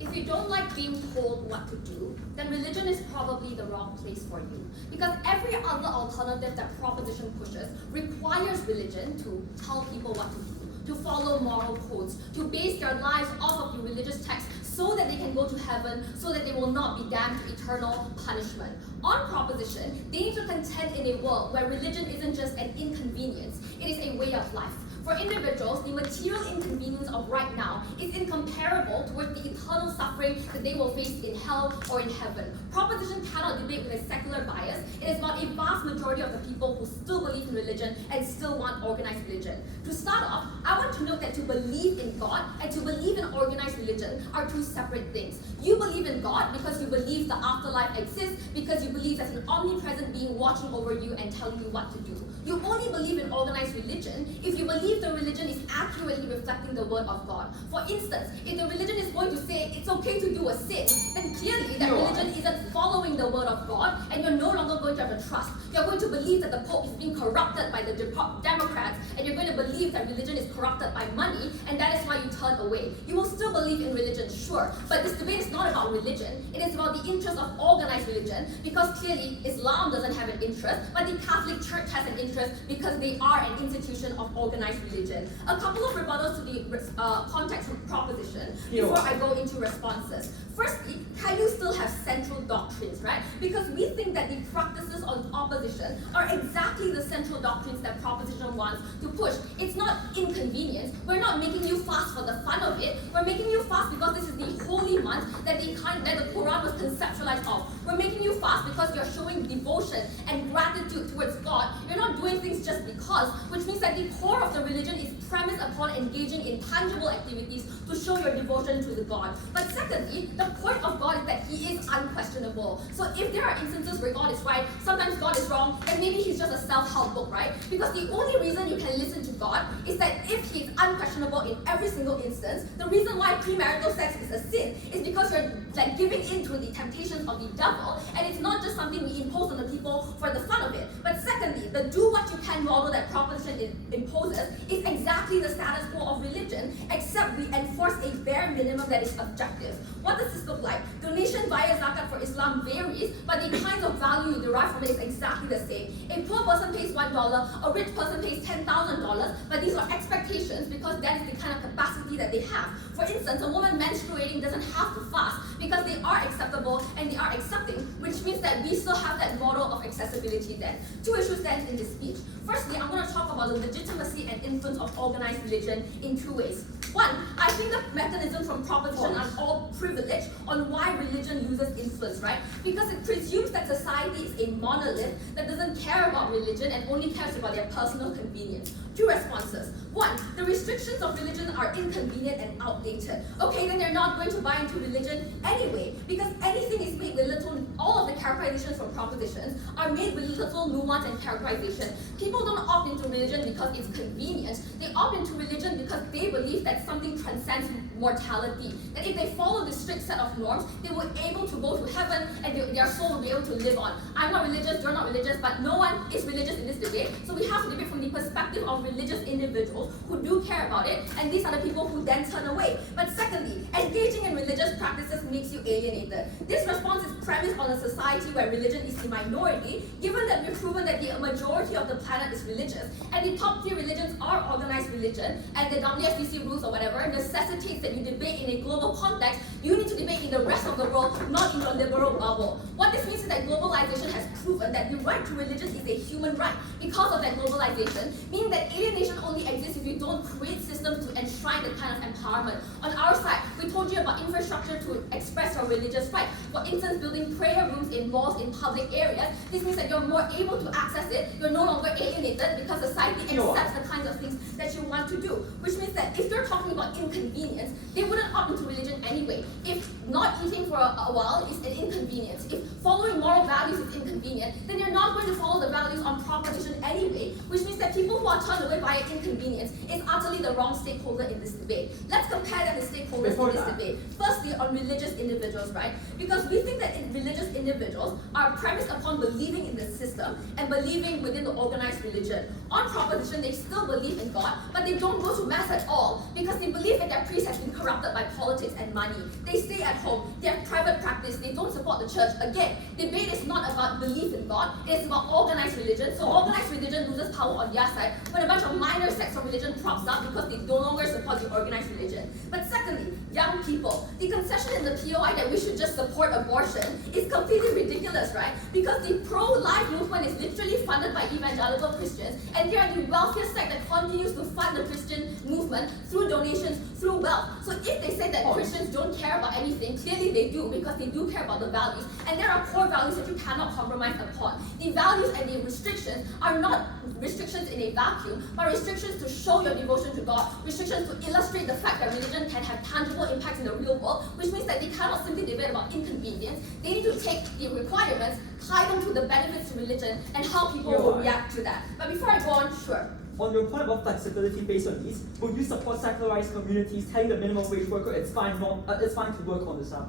If you don't like being told what to do, then religion is probably the wrong place for you. Because every other alternative that proposition pushes requires religion to tell people what to do, to follow moral codes, to base their lives off of the religious texts so that they can go to heaven, so that they will not be damned to eternal punishment. On proposition, they need to contend in a world where religion isn't just an inconvenience, it is a way of life. For individuals, the material inconvenience of right now is incomparable towards the eternal suffering that they will face in hell or in heaven. Proposition cannot debate with a secular bias. It is about a vast majority of the people who still believe in religion and still want organized religion. To start off, I want to note that to believe in God and to believe in organized religion are two separate things. You believe in God because you believe the afterlife exists, because you believe there's an omnipresent being watching over you and telling you what to do. You only believe in organized religion if you believe the religion is accurately reflecting the word of God. For instance, if the religion is going to say it's okay to do a sin, then clearly that religion isn't following the word of God, and you're no longer going to have a trust. You're going to believe that the Pope is being corrupted by the Democrats, and you're going to believe that religion is corrupted by money, and that is why you turn away. You will still believe in religion, sure, but this debate is not about religion. It is about the interest of organized religion, because clearly Islam doesn't have an interest, but the Catholic Church has an interest because they are an institution of organized religion. A couple of rebuttals to the context of proposition before I go into responses. Firstly, can you still have central doctrines, right? Because we think that the practices of opposition are exactly the central doctrines that proposition wants to push. It's not inconvenience. We're not making you fast for the fun of it. We're making you fast because this is the holy month that the Quran was conceptualized of. We're making you fast because you're showing devotion and gratitude towards God. You're not doing things just because, which means that the core of the religion is premised upon engaging in tangible activities to show your devotion to the God. But secondly, the point of God is that He is unquestionable. So if there are instances where God is right, sometimes God is wrong, then maybe He's just a self-help book, right? Because the only reason you can listen to God is that if He is unquestionable in every single instance, the reason why premarital sex is a sin is because you're like giving in to the temptations of the devil, and it's not just something we impose on the people for the fun of it. But secondly, the do what you can model that proposition imposes is exactly the status quo of religion, except we enforce a bare minimum that is objective. What does this look like? Donation via zakat for Islam varies, but the kinds of value you derive from it is exactly the same. A poor person pays $1, a rich person pays $10,000, but these are expectations because that is the kind of capacity that they have. For instance, a woman menstruating doesn't have to fast because they are acceptable and they are accepting, which means that we still have that model of accessibility then. Two issues then in this speech. Firstly, I'm going to talk about the legitimacy and influence of organized religion in two ways. One, I think the mechanisms from proposition are all privileged on why religion uses influence, right? Because it presumes that society is a monolith that doesn't care about religion and only cares about their personal convenience. Two responses. One, the restrictions of religion are inconvenient and outdated. Okay, then they're not going to buy into religion anyway, because anything is made with little, all of the characterizations from propositions are made with little nuance and characterization. People don't opt into religion because it's convenient. They opt into religion because they believe that something transcends mortality. That if they follow this strict set of norms, they will be able to go to heaven and their soul will be able to live on. I'm not religious, you're not religious, but no one is religious in this debate. So we have to debate from the perspective of religious individuals who do care about it, and these are the people who then turn away. But secondly, engaging in religious practices makes you alienated. This response is premised on a society society where religion is the minority, given that we've proven that the majority of the planet is religious, and the top 3 religions are organized religion, and the WSDC rules or whatever necessitates that you debate in a global context, you need to debate in the rest of the world, not in your liberal bubble. What this means is that globalization has proven that the right to religion is a human right. Because of that globalization, meaning that alienation only exists if you don't create systems to enshrine the kind of empowerment. On our side, we told you about infrastructure to express your religious right. For instance, building prayer rooms in malls in public areas. This means that you're more able to access it, you're no longer alienated because society accepts the kinds of things that you want to do. Which means that if you're talking about inconvenience, they wouldn't opt into religion anyway. If not eating for a while is an inconvenience, if following moral values is inconvenient, then you're not going to follow the values on proposition anyway, which means that people who are turned away by inconvenience is utterly the wrong stakeholder in this debate. Let's compare them to stakeholders in this debate. Firstly, on religious individuals, right? Because we think that religious individuals are premised upon believing in the system and believing within the organized religion. On proposition, they still believe in God, but they don't go to mass at all because they believe that their priest has been corrupted by politics and money. They stay at home, they have private practice, they don't support the church. Again, debate is not about belief in God, it's about organized religion. So organized religion loses power on their side when a bunch of minor sects of religion props up because they no longer support the organized religion. But secondly, young people. The concession in the POI that we should just support abortion is completely ridiculous, right? Because the pro-life movement is literally funded by evangelical Christians, and they are the wealthiest sect that continues to fund the Christian movement through donations, through wealth. So if they say that Christians don't care about anything, clearly they do, because they do care about the values. And there are core values that you cannot compromise upon. The values and the restrictions are not restrictions in a vacuum, but restrictions to show your devotion to God, restrictions to illustrate the fact that religion can have tangible impacts in the real world, which means that they cannot simply debate about inconvenience. They need to take the requirements, tie them to the benefits to religion, and how people will react to that. But before I go on, sure. On your point about flexibility based on needs, would you support secularized communities telling the minimum wage worker it's fine to work on the Sabbath?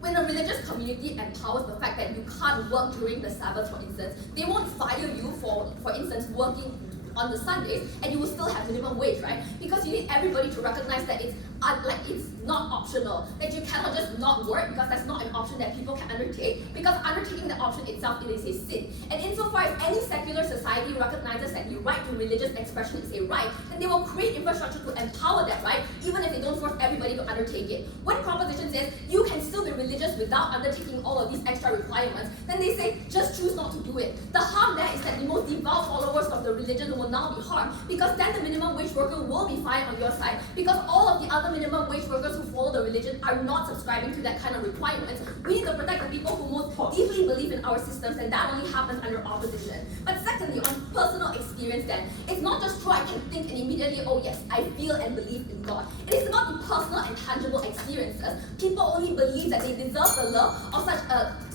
When a religious community empowers the fact that you can't work during the Sabbath, for instance, they won't fire you for instance, working on the Sundays, and you will still have minimum wage, right? Because you need everybody to recognize that it's not optional, that you cannot just not work because that's not an option that people can undertake, because undertaking the option itself is a sin. And insofar as any secular society recognizes that the right to religious expression is a right, then they will create infrastructure to empower that right, even if they don't force everybody to undertake it. When proposition says you can still be religious without undertaking all of these extra requirements, then they say just choose not to do it. The harm there is that the most devout followers of the religion will now be harmed, because then the minimum wage worker will be fired on your side, because all of the other minimum wage workers who follow the religion are not subscribing to that kind of requirements. We need to protect the people who most deeply believe in our systems, and that only happens under opposition. But secondly, on personal experience then, it's not just true I can think and immediately, oh yes, I feel and believe in God. It is about the personal and tangible experiences. People only believe that they deserve the love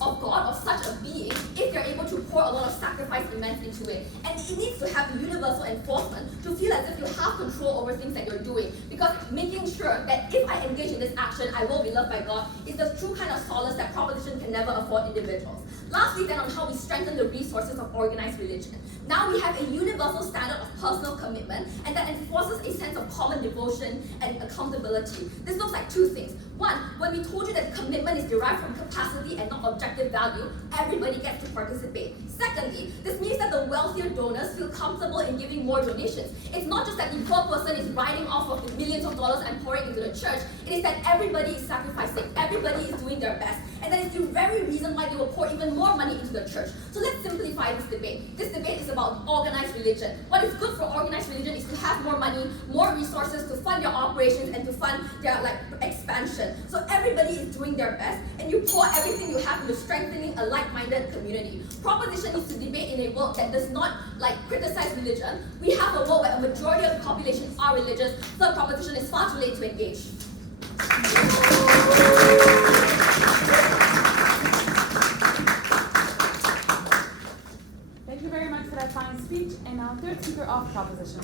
of God, of such a being, if they're able to pour a lot of sacrifice immense into it. And it needs to have universal enforcement to feel as if you have control over things that you're doing. Because making sure that if I engage in this action, I will be loved by God is the true kind of solace that proposition can never afford individuals. Lastly then, on how we strengthen the resources of organized religion. Now we have a universal standard of personal commitment, and that enforces a sense of common devotion and accountability. This looks like two things. One, when we told you that commitment is derived from capacity and not objective value, everybody gets to participate. Secondly, this means that the wealthier donors feel comfortable in giving more donations. It's not just that the poor person is riding off of the millions of dollars and pouring into the church, it is that everybody is sacrificing, everybody is doing their best, and that is the very reason why they will pour even more money into the church. So let's simplify this debate. This debate is about organized religion. What is good for organized religion is to have more money, more resources to fund your operations and to fund their expansion. So everybody is doing their best, and you pour everything you have into strengthening a like-minded community. Proposition needs to debate in a world that does not criticize religion. We have a world where a majority of the population are religious, so proposition is far too late to engage. Thank you very much for that fine speech. And now, third speaker of proposition.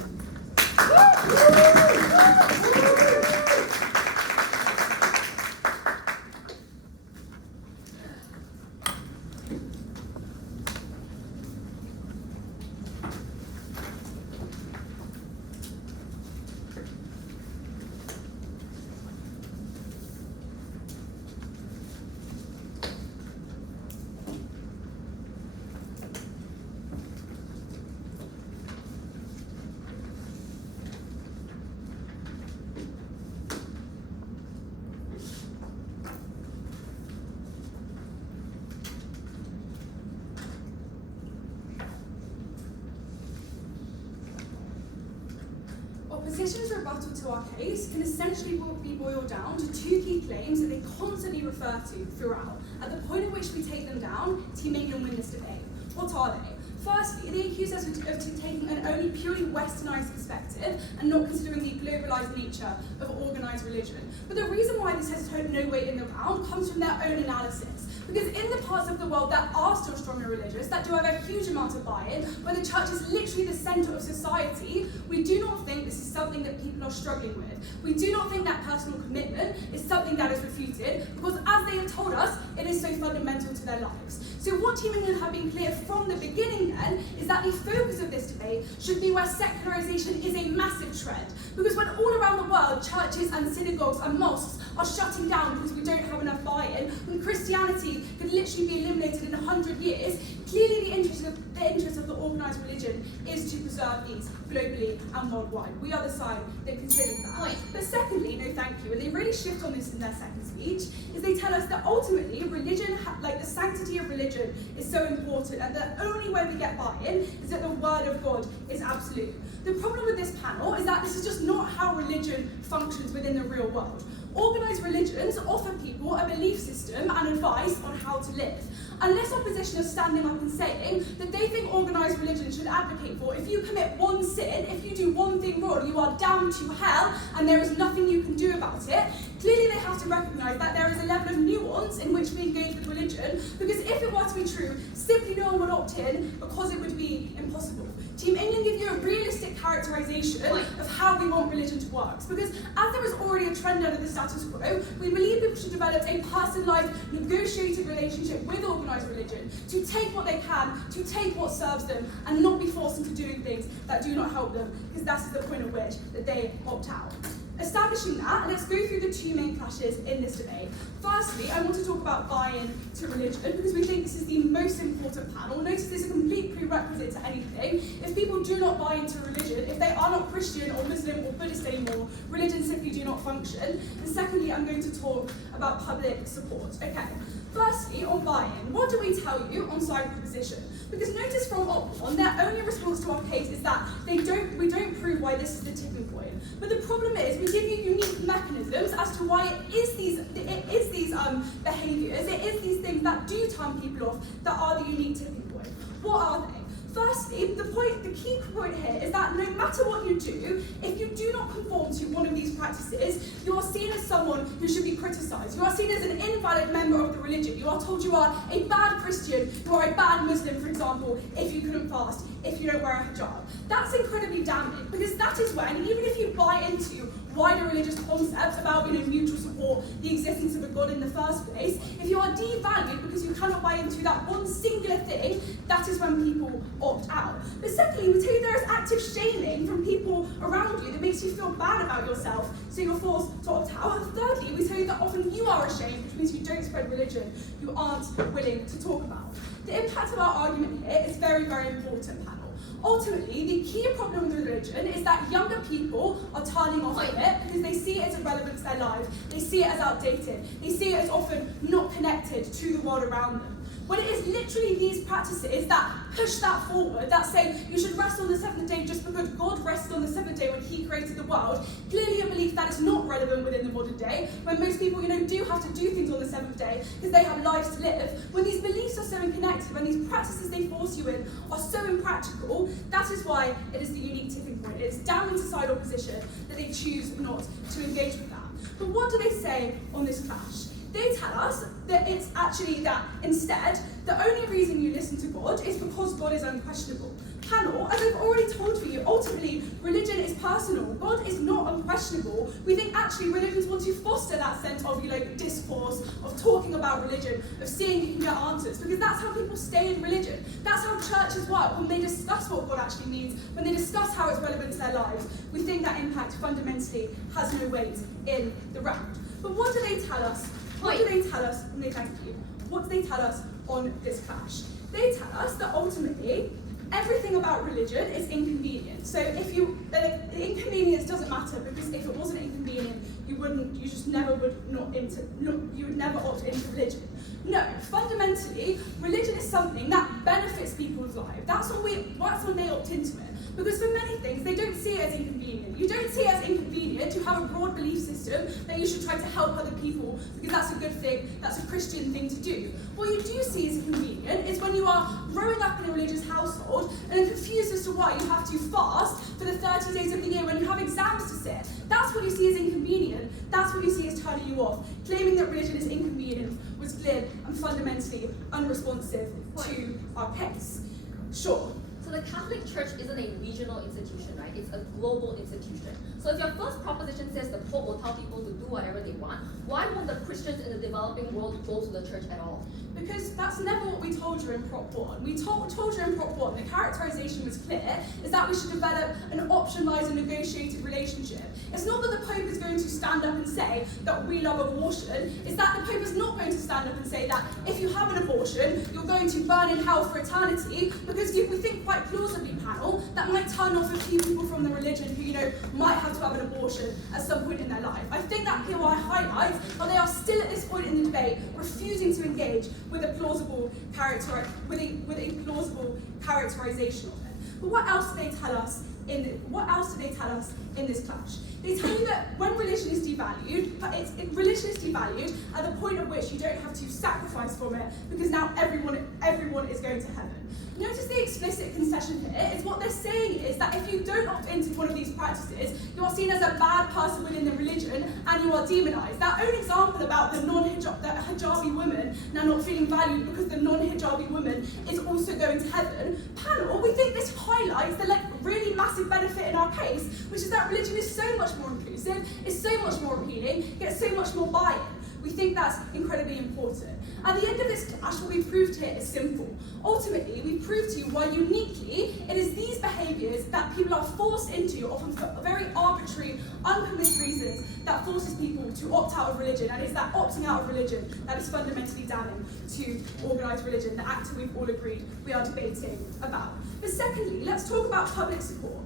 opposition's rebuttal to our case can essentially be boiled down to two key claims that they constantly refer to throughout. At the point at which we take them down, Team England win this debate. What are they? Firstly, they accuse us of taking an only purely westernised perspective and not considering the globalised nature of organised religion. But the reason why this has no weight in the round comes from their own analysis. Because in the parts of the world that are still strongly religious, that do have a huge amount of buy-in, where the church is literally the centre of society, we do not think this is something that people are struggling with. We do not think that personal commitment is something that is refuted, because as they have told us, it is so fundamental to their lives. So what Team England have been clear from the beginning then, is that the focus of this debate should be where secularisation is a massive trend. Because when all around the world, churches and synagogues and mosques are shutting down because we don't have enough buy-in, when Christianity could literally be eliminated in 100 years, clearly the interest of the organised religion is to preserve these globally and worldwide. We are the side that considers that. But secondly, no thank you, and they really shift on this in their second speech, is they tell us that ultimately religion, like the sanctity of religion, is so important, and the only way we get buy-in is that the word of God is absolute. The problem with this panel is that this is just not how religion functions within the real world. Organised religions offer people a belief system and advice on how to live. Unless opposition is standing up and saying that they think organised religion should advocate for, if you commit one sin, if you do one thing wrong, you are damned to hell and there is nothing you can do about it, clearly they have to recognise that there is a level of nuance in which we engage with religion, because if it were to be true, simply no one would opt in because it would be impossible. Team England give you a realistic characterisation of how we want religion to work. Because as there is already a trend under the status quo, we believe people should develop a personalised, negotiated relationship with organised religion, to take what they can, to take what serves them, and not be forced into doing things that do not help them, because that is the point at which that they opt out. Establishing that, let's go through the two main clashes in this debate. Firstly, I want to talk about buy-in to religion, because we think this is the most important panel. Notice this is a complete prerequisite to anything. If people do not buy into religion, if they are not Christian or Muslim or Buddhist anymore, religion simply do not function. And secondly, I'm going to talk about public support. Okay. Firstly, on buy-in, what do we tell you on side proposition? Because notice from Op1, their only response to our case is that we don't prove why this is the tipping point. But the problem is, we give you unique mechanisms as to why it is these behaviours, it is these things that do turn people off that are the unique tipping point. What are they? Firstly, the key point here is that no matter what you do, if you do not conform to one of these practices, you are seen as someone who should be criticised. You are seen as an invalid member of the religion. You are told you are a bad Christian, you are a bad Muslim, for example, if you couldn't fast, if you don't wear a hijab. That's incredibly damning, because that is when, even if you buy into wider religious concepts about mutual support, the existence of a God in the first place, if you are devalued because you cannot buy into that one singular thing, that is when people opt out. But secondly, we tell you there is active shaming from people around you that makes you feel bad about yourself, so you're forced to opt out. And thirdly, we tell you that often you are ashamed, which means you don't spread religion you aren't willing to talk about. The impact of our argument here is very, very important, panel. Ultimately, the key problem with religion is that younger people are turning off of it because they see it as irrelevant to their lives, they see it as outdated, they see it as often not connected to the world around them. When it is literally these practices that push that forward, that say you should rest on the seventh day just because God rested on the seventh day when he created the world, clearly a belief that is not relevant within the modern day, when most people do have to do things on the seventh day because they have lives to live. When these beliefs are so unconnected, when these practices they force you in are so impractical, that is why it is the unique tipping point. It is damning to side opposition that they choose not to engage with that. But what do they say on this clash? They tell us that it's actually that instead, the only reason you listen to God is because God is unquestionable. Panel, as I've already told you, ultimately, religion is personal. God is not unquestionable. We think actually religions want to foster that sense of discourse, of talking about religion, of seeing you can get answers, because that's how people stay in religion. That's how churches work. When they discuss what God actually means, when they discuss how it's relevant to their lives, we think that impact fundamentally has no weight in the round. But what do they tell us? What do they tell us? No, thank you. What do they tell us on this clash? They tell us that ultimately, everything about religion is inconvenient. So if the inconvenience doesn't matter, because if it wasn't inconvenient, you would never opt into religion. No, fundamentally, religion is something that benefits people's lives. That's when they opt into it. Because for many things, they don't see it as inconvenient. You don't see it as inconvenient to have a broad belief system that you should try to help other people because that's a good thing, that's a Christian thing to do. What you do see as inconvenient is when you are growing up in a religious household and are confused as to why you have to fast for the 30 days of the year when you have exams to sit. That's what you see as inconvenient. That's what you see as turning you off. Claiming that religion is inconvenient was clear and fundamentally unresponsive to our case. Sure. So the Catholic Church isn't a regional institution, right? It's a global institution. So if your first proposition says the Pope will tell people to do whatever they want, why won't the Christians in the developing world go to the church at all? Because that's never what we told you in Prop 1. We told you in Prop 1, the characterisation was clear, is that we should develop an optionalised and negotiated relationship. It's not that the Pope is going to stand up and say that we love abortion, it's that the Pope is not going to stand up and say that if you have an abortion, you're going to burn in hell for eternity, because we think quite plausibly, panel, that might turn off a few people from the religion who, might have to have an abortion at some point in their life. I think that POI highlights how they are still at this point in the debate refusing to engage with a plausible characterization of it. But what else do they tell us in this clash? They tell you that when religion is devalued, religion is devalued at the point at which you don't have to sacrifice from it because now everyone is going to heaven. Notice the explicit concession here is what they're saying is that if you don't opt into one of these practices, you are seen as a bad person within the religion and you are demonized. That own example about the hijabi woman now not feeling valued because the non-hijabi woman is also going to heaven. Panel, we think this highlights the really massive benefit in our case, which is that religion is so much more inclusive, is so much more appealing, gets so much more buy-in. We think that's incredibly important. At the end of this clash, what we've proved here is simple. Ultimately, we've proved to you why uniquely it is these behaviours that people are forced into, often for very arbitrary, unconvinced reasons, that forces people to opt out of religion, and it's that opting out of religion that is fundamentally damning to organised religion, the act we've all agreed we are debating about. But secondly, let's talk about public support.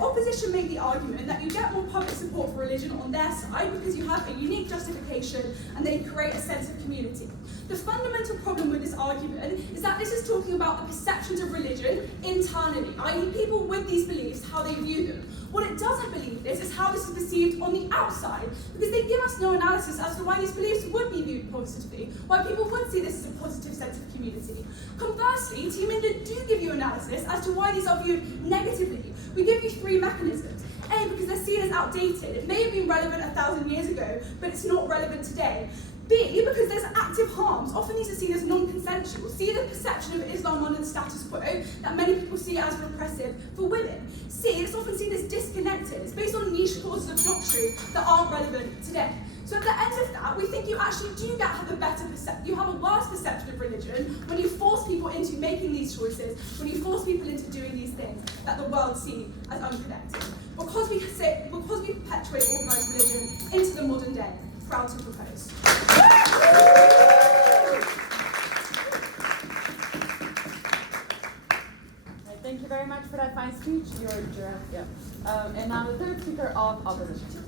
Opposition made the argument that you get more public support for religion on their side because you have a unique justification and they create a sense of community. The fundamental problem with this argument is that this is talking about the perceptions of religion internally, i.e. people with these beliefs, how they view them. What it doesn't believe is how this is perceived on the outside, because they give us no analysis as to why these beliefs would be viewed positively, why people would see this as a positive sense of community. Conversely, Team England do give you analysis as to why these are viewed negatively. We give you three mechanisms. A, because they're seen as outdated. It may have been relevant 1,000 years ago, but it's not relevant today. B, because there's active harms. Often these are seen as non-consensual. C, the perception of Islam under the status quo, that many people see as repressive for women. C, it's often seen as disconnected. It's based on niche causes of doctrine that aren't relevant today. So at the end of that, we think you actually do have a better perception. You have a worse perception of religion when you force people into making these choices, when you force people into doing these things that the world sees as unconnected. Because we perpetuate organised religion into the modern day, proud to propose. Thank you very much for that fine speech. And now the third speaker of opposition.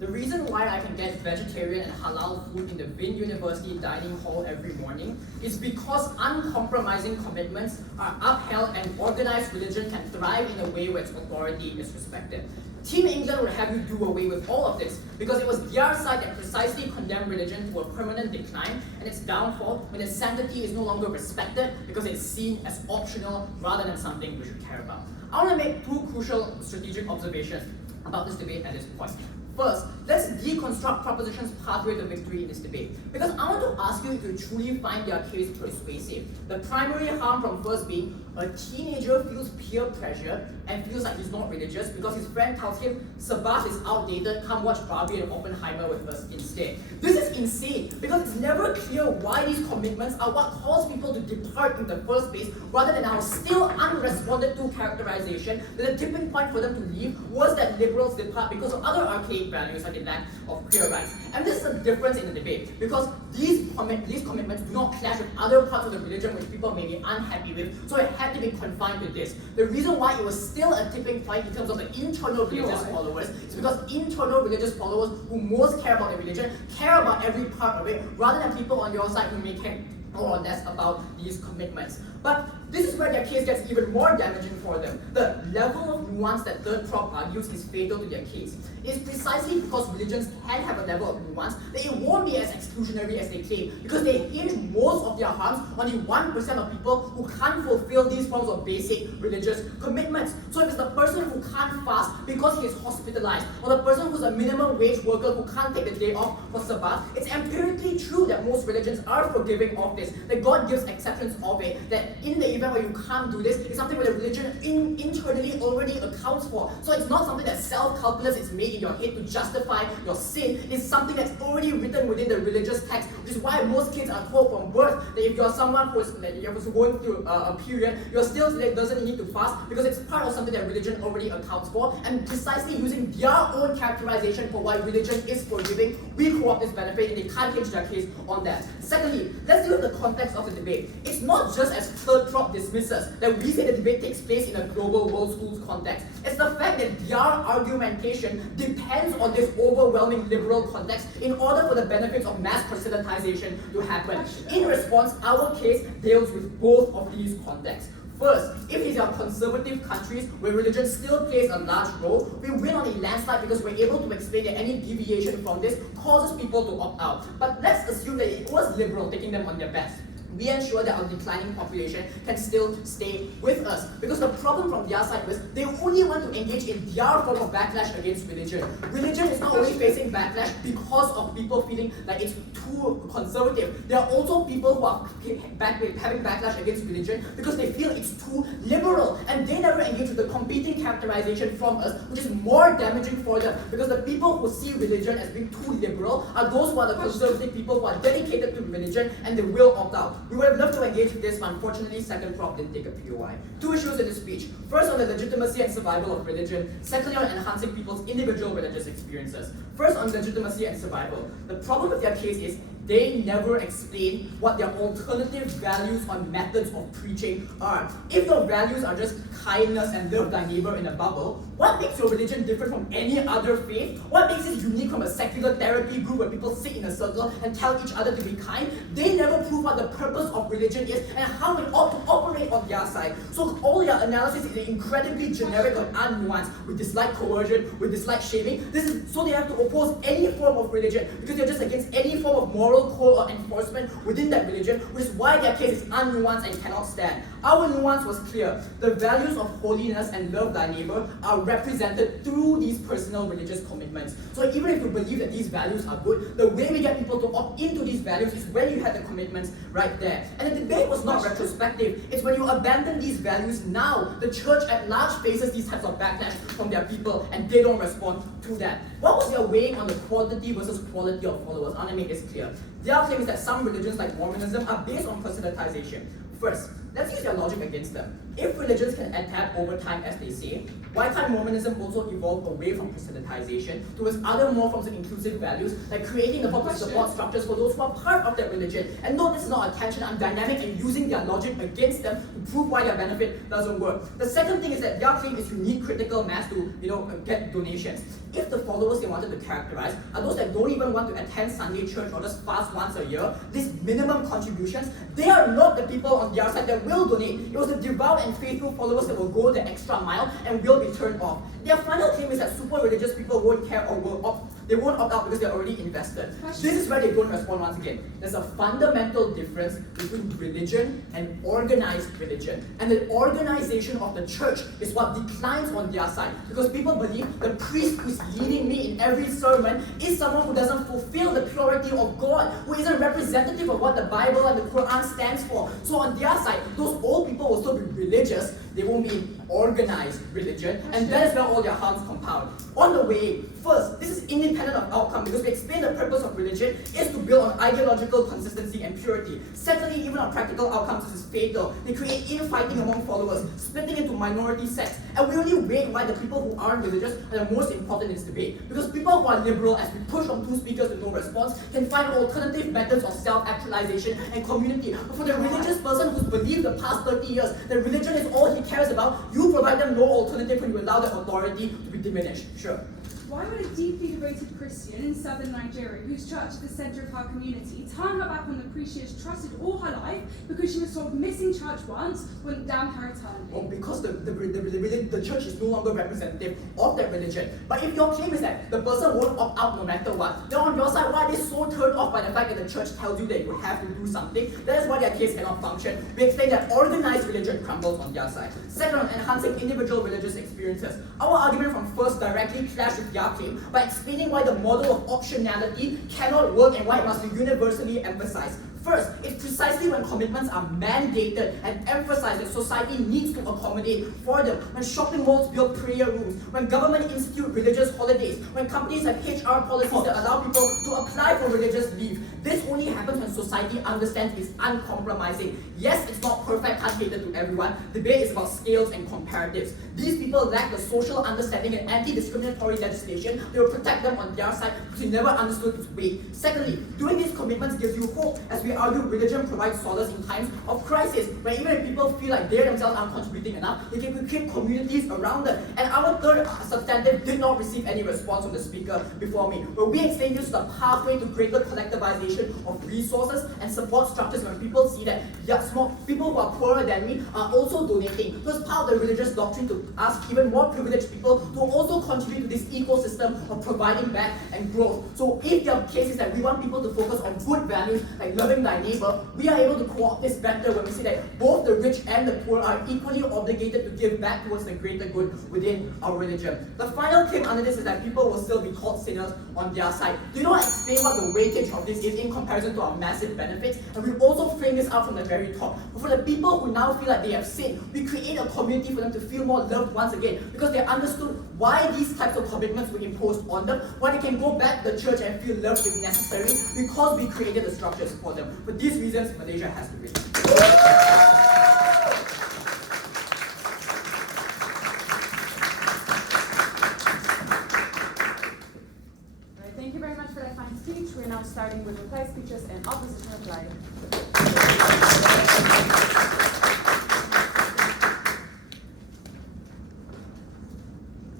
The reason why I can get vegetarian and halal food in the Vin University dining hall every morning is because uncompromising commitments are upheld and organized religion can thrive in a way where its authority is respected. Team England would have you do away with all of this because it was their side that precisely condemned religion to a permanent decline and its downfall when its sanctity is no longer respected because it's seen as optional rather than something we should care about. I want to make two crucial strategic observations about this debate at this point. First, let's deconstruct proposition's pathway to victory in this debate, because I want to ask you if you truly find their case persuasive. The primary harm from first being a teenager feels peer pressure and feels like he's not religious because his friend tells him Sabbath is outdated, come watch Barbie and Oppenheimer with us instead. This is insane because it's never clear why these commitments are what cause people to depart in the first place, rather than our still unresponded to characterization that the tipping point for them to leave was that liberals depart because of other archaic values like the lack of queer rights. And this is a difference in the debate because these commitments do not clash with other parts of the religion which people may be unhappy with, so it had to be confined to this. The reason why it was still a tipping point in terms of the internal religious followers is because internal religious followers who most care about the religion care about every part of it, rather than people on your side who may care more or less about these commitments. But this is where their case gets even more damaging for them. The level of nuance that third prop argues is fatal to their case. It's precisely because religions can have a level of nuance that it won't be as exclusionary as they claim, because they hinge most of their harms on the 1% of people who can't fulfill these forms of basic religious commitments. So if it's the person who can't fast because he's hospitalized, or the person who's a minimum wage worker who can't take the day off for Sabbath, it's empirically true that most religions are forgiving of this, that God gives exceptions of it, that in the event where you can't do this, it's something where the religion internally already accounts for. So it's not something that self-calculus is made in your head to justify your sin. It's something that's already written within the religious text, which is why most kids are told from birth that if you're someone who's going through a period, you're still doesn't need to fast because it's part of something that religion already accounts for. And precisely using their own characterization for why religion is forgiving, we co-opt this benefit and they can't hinge their case on that. Secondly, let's deal with the context of the debate. It's not just as third prop dismisses that we say the debate takes place in a global world schools context. It's the fact that their argumentation depends on this overwhelming liberal context in order for the benefits of mass proselytization to happen. In response, our case deals with both of these contexts. First, if these are conservative countries where religion still plays a large role, we win on a landslide because we're able to explain that any deviation from this causes people to opt out. But let's assume that it was liberal taking them on their best. We ensure that our declining population can still stay with us. Because the problem from their side was they only want to engage in their form of backlash against religion. Religion is not only facing backlash because of people feeling like it's too conservative. There are also people who are having backlash against religion because they feel it's too liberal. And they never engage with the competing characterization from us, which is more damaging for them. Because the people who see religion as being too liberal are those who are the conservative people who are dedicated to religion and they will opt out. We would have loved to engage with this, but unfortunately, second prop didn't take a POI. Two issues in the speech. First, on the legitimacy and survival of religion. Secondly, on enhancing people's individual religious experiences. First, on legitimacy and survival. The problem with their case is they never explain what their alternative values or methods of preaching are. If the values are just kindness and love thy neighbor in a bubble, what makes your religion different from any other faith? What makes it unique from a secular therapy group where people sit in a circle and tell each other to be kind? They never prove what the purpose of religion is and how it ought to operate on their side. So all their analysis is incredibly generic and unnuanced. We dislike coercion, we dislike shaming. This is so they have to oppose any form of religion because they're just against any form of moral code or enforcement within that religion, which is why their case is unnuanced and cannot stand. Our nuance was clear. The values of holiness and love thy neighbor are represented through these personal religious commitments. So even if you believe that these values are good, the way we get people to opt into these values is when you had the commitments right there. And the debate was not retrospective. It's when you abandon these values now, the church at large faces these types of backlash from their people and they don't respond to that. What was their weighing on the quantity versus quality of followers? I want to make this clear. Their claim is that some religions like Mormonism are based on proselytization. First, let's use their logic against them. If religions can adapt over time as they say, why can't Mormonism also evolve away from proselytization towards other more forms of inclusive values, like creating the proper support structures for those who are part of that religion? And no, this is not a tension. I'm dynamic and using their logic against them to prove why their benefit doesn't work. The second thing is that their claim is you need critical mass to get donations. If the followers they wanted to characterize are those that don't even want to attend Sunday church or just fast once a year, these minimum contributions, they are not the people on their side that will donate. It was the devout and faithful followers that will go the extra mile and will be turned off. Their final claim is that super religious people won't care or will opt They won't opt out because they're already invested. This is where they don't respond once again. There's a fundamental difference between religion and organized religion. And the organization of the church is what declines on their side. Because people believe the priest who's leading me in every sermon is someone who doesn't fulfill the purity of God, who isn't representative of what the Bible and the Quran stands for. So on their side, those old people will still be religious, they won't be in organized religion, and that is where all their harms compound. On the way, first, this is independent of outcome because we explain the purpose of religion is to build on ideological consistency and purity. Secondly, even on practical outcomes, this is fatal. They create infighting among followers, splitting into minority sects, and we only rate why the people who aren't religious are the most important in this debate. Because people who are liberal, as we push on 2 speakers with no response, can find alternative methods of self-actualization and community. But for the religious person who's believed the past 30 years that religion is all he cares about, you provide them no alternative when you allow their authority to be diminished. Sure. Why would a deeply devoted Christian in southern Nigeria, whose church is the centre of her community, turn her back on the priest she has trusted all her life because she was told missing church once will damn her eternally? Well, because the church is no longer representative of that religion. But if your claim is that the person won't opt out no matter what, then on your side, why are they so turned off by the fact that the church tells you that you have to do something? That is why their case cannot function. We explain that organized religion crumbles on their side. Second, on enhancing individual religious experiences. Our argument from first directly clashed with their claim by explaining why the model of optionality cannot work and why it must be universally emphasized. First, it's precisely when commitments are mandated and emphasized that society needs to accommodate for them. When shopping malls build prayer rooms, when government institute religious holidays, when companies have HR policies that allow people to apply for religious leave. This only happens when society understands it's uncompromising. Yes, it's not perfect, can't cater to everyone. Debate is about scales and comparatives. These people lack the social understanding and anti-discriminatory legislation that will protect them on their side because they never understood its weight. Secondly, doing these commitments gives you hope. As we argue, religion provides solace in times of crisis, where even if people feel like they themselves aren't contributing enough, they can create communities around them. And our third substantive did not receive any response from the speaker before me, where we explained this as the pathway to greater collectivization of resources and support structures when people see that small people who are poorer than me are also donating. So it's part of the religious doctrine to ask even more privileged people to also contribute to this ecosystem of providing back and growth. So if there are cases that we want people to focus on good values like loving thy neighbor, we are able to co-opt this better when we say that both the rich and the poor are equally obligated to give back towards the greater good within our religion. The final claim under this is that people will still be called sinners on their side. Do you know explain what the weightage of this is in comparison to our massive benefits? And we also frame this out from the very top. But for the people who now feel like they have sinned, we create a community for them to feel more loved once again because they understood why these types of commitments were imposed on them, why they can go back to the church and feel loved if necessary because we created the structures for them. For these reasons, Malaysia has to win. Alright, thank you very much for that fine speech. We're now starting with reply speeches and opposition reply.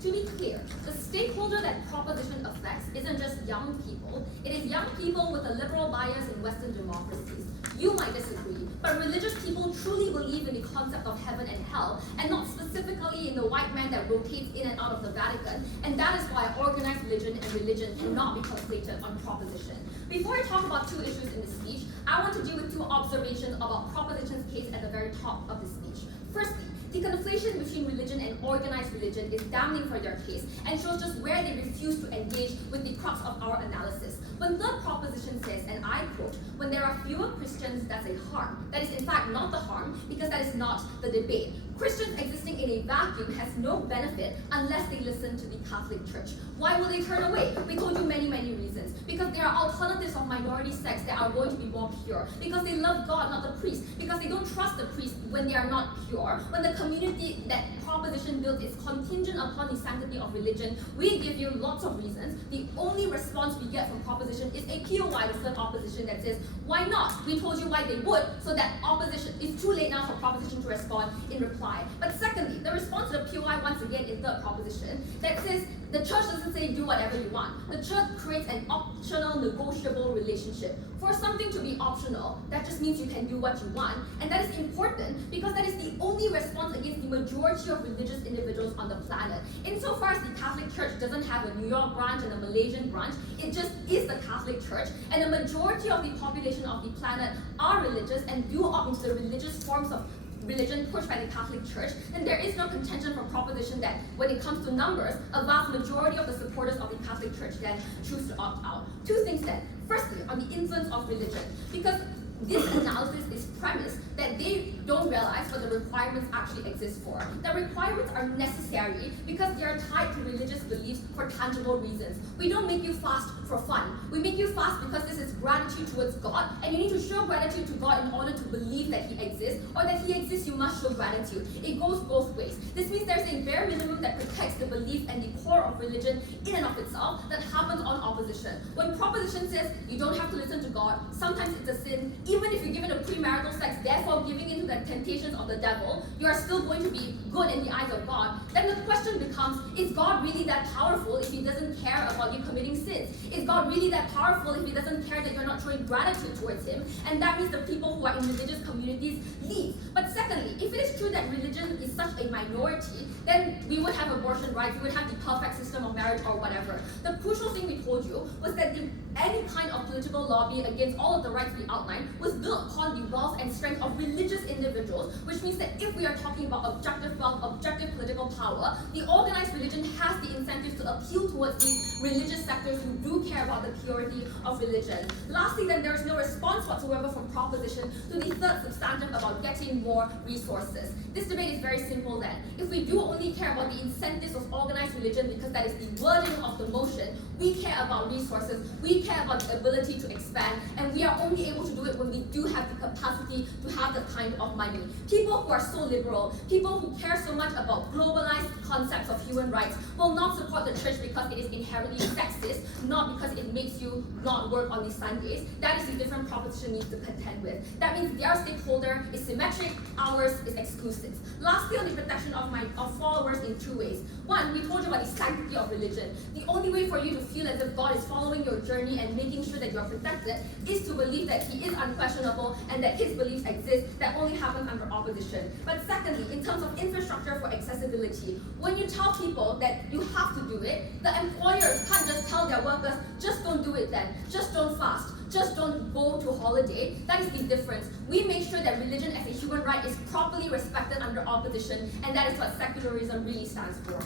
To be clear, the stakeholder that proposition affects isn't just young people, it is young people with a liberal bias in Western democracies. You might disagree, but religious people truly believe in the concept of heaven and hell, and not specifically in the white man that rotates in and out of the Vatican, and that is why organized religion and religion cannot be conflated on proposition. Before I talk about 2 issues in the speech, I want to deal with 2 observations about proposition's case at the very top of the speech. Firstly, the conflation between religion and organized religion is damning for their case and shows just where they refuse to engage with the crux of our analysis. When the proposition says, and I quote, when there are fewer Christians, that's a harm. That is in fact not the harm because that is not the debate. Christians existing in a vacuum has no benefit unless they listen to the Catholic Church. Why will they turn away? We told you many reasons. Because there are alternatives of minority sects that are going to be more pure. Because they love God, not the priest. Because they don't trust the priest when they are not pure. When the community that proposition built is contingent upon the sanctity of religion, we give you lots of reasons. The only response we get from proposition is a POI, the third opposition, that says, why not? We told you why they would, so that opposition, it's too late now for proposition to respond in reply. But secondly, the response to the POI once again is third proposition that says, the church doesn't say do whatever you want. The church creates an optional optional, negotiable relationship. For something to be optional, that just means you can do what you want, and that is important because that is the only response against the majority of religious individuals on the planet. Insofar as the Catholic Church doesn't have a New York branch and a Malaysian branch, it just is the Catholic Church, and the majority of the population of the planet are religious and do opt into the religious forms of religion pushed by the Catholic Church, then there is no contention for proposition that when it comes to numbers, a vast majority of the supporters of the Catholic Church then choose to opt out. Two things then. Firstly, on the influence of religion, because this analysis is premised that they don't realize what the requirements actually exist for. The requirements are necessary because they are tied to religious beliefs for tangible reasons. We don't make you fast for fun. We make you fast because this is gratitude towards God, and you need to show gratitude to God in order to believe that He exists, or that He exists, you must show gratitude. It goes both ways. This means there's a bare minimum that protects the belief and the core of religion in and of itself that happens on opposition. When proposition says you don't have to listen to God, sometimes it's a sin. Even if you're given a premarital sex, therefore giving into the temptations of the devil, you are still going to be good in the eyes of God. Then the question becomes, is God really that powerful if He doesn't care about you committing sins? Is God really that powerful if He doesn't care that you're not showing gratitude towards Him? And that means the people who are in religious communities leave. But secondly, if it is true that religion is such a minority, then we would have abortion rights, we would have the perfect system of marriage or whatever. The crucial thing we told you was that any kind of political lobby against all of the rights we outlined was built upon the wealth and strength of religious individuals, which means that if we are talking about objective wealth, objective political power, the organized religion has the incentive to appeal towards these religious sectors who do care about the purity of religion. Lastly, then, there is no response whatsoever from proposition to the third substantive about getting more resources. This debate is very simple then. If we do only care about the incentives of organized religion because that is the wording of the motion, we care about resources, we care about the ability to expand, and we are only able to do it when we do have the capacity to have that kind of money. People who are so liberal, people who care so much about globalized concepts of human rights will not support the church because it is inherently sexist, not because it makes you not work on these Sundays. That is a different proposition needs to contend with. That means their stakeholder is symmetric, ours is exclusive. Lastly, on the protection of followers in two ways. One, we told you about the sanctity of religion. The only way for you to feel as if God is following your journey and making sure that you are protected is to believe that He is unquestionable and that His beliefs exist. That only happens under opposition. But secondly, in terms of infrastructure for accessibility, when you tell people that you have to do it, the employers can't just tell their workers, just don't do it then, just don't fast, just don't go to holiday. That is the difference. We make sure that religion as a human right is properly respected under opposition, and that is what secularism really stands for.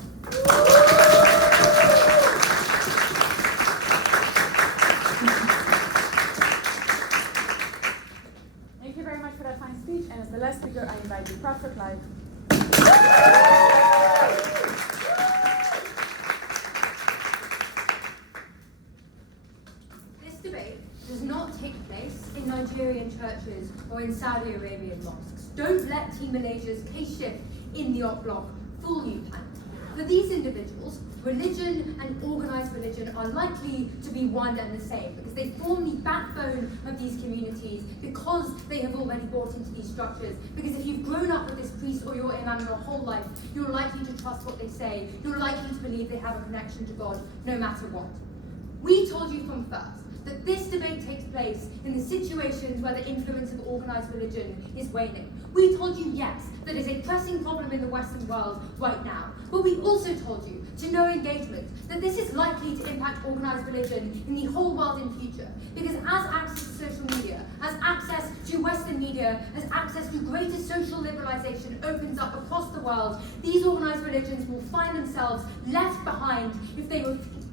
Thank you very much for that fine speech, and as the last speaker, I invite you, Prophet Live. This debate does not take place in Nigerian churches or in Saudi Arabian mosques. Don't let Team Malaysia's case shift in the op block fool you, plant. For these individuals, religion and organized religion are likely to be one and the same because they form the backbone of these communities because they have already bought into these structures. Because if you've grown up with this priest or your imam your whole life, you're likely to trust what they say. You're likely to believe they have a connection to God no matter what. We told you from first that this debate takes place in the situations where the influence of organized religion is waning. We told you, yes, that is a pressing problem in the Western world right now. But we also told you, to no engagement, that this is likely to impact organized religion in the whole world in future. Because as access to social media, as access to Western media, as access to greater social liberalization opens up across the world, these organized religions will find themselves left behind if they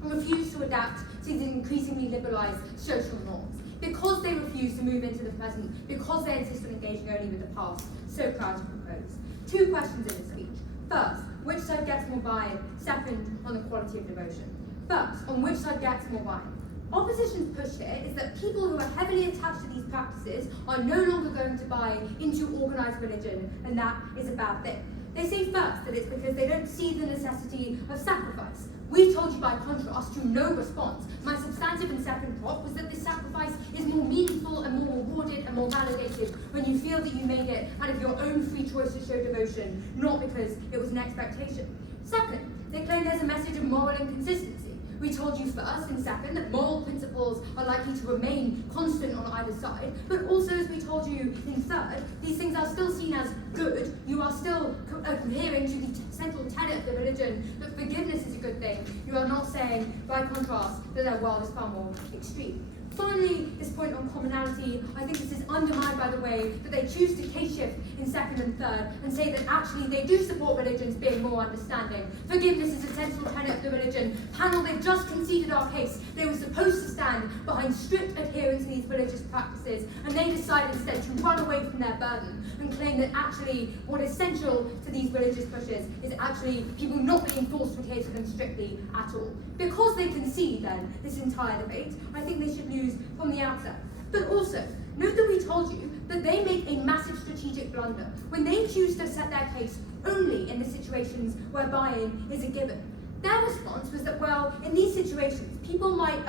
refuse to adapt to these increasingly liberalized social norms. Because they refuse to move into the present, because they insist on engaging only with the past, so proud to propose. Two questions in this speech. First, which side gets more buy-in? Second, on the quality of devotion. First, on which side gets more buy-in? Opposition's push here is that people who are heavily attached to these practices are no longer going to buy into organized religion, and that is a bad thing. They say first that it's because they don't see the necessity of sacrifice. We told you by contrast to no response. My substantive and second prop was that this sacrifice is more meaningful and more rewarded and more validated when you feel that you made it out of your own free choice to show devotion, not because it was an expectation. Second, they claim there's a message of moral inconsistency. We told you first and second that moral principles principles are likely to remain constant on either side, but also, as we told you in third, these things are still seen as good. You are still adhering to the central tenet of the religion that forgiveness is a good thing. You are not saying, by contrast, that their world is far more extreme. Finally, this point on commonality, I think this is undermined by the way that they choose to case-shift in second and third and say that actually they do support religions being more understanding. Forgiveness is a central tenet of the religion. Panel, they've just conceded our case. They were supposed to stand behind strict adherence to these religious practices, and they decided instead to run away from their burden and claim that actually what is central to these religious pushes is actually people not being forced to adhere to them strictly at all. Because they concede then this entire debate, I think they should lose from the outset. But also, note that we told you that they make a massive strategic blunder when they choose to set their case only in the situations where buy-in is a given. Their response was that, well, in these situations, people might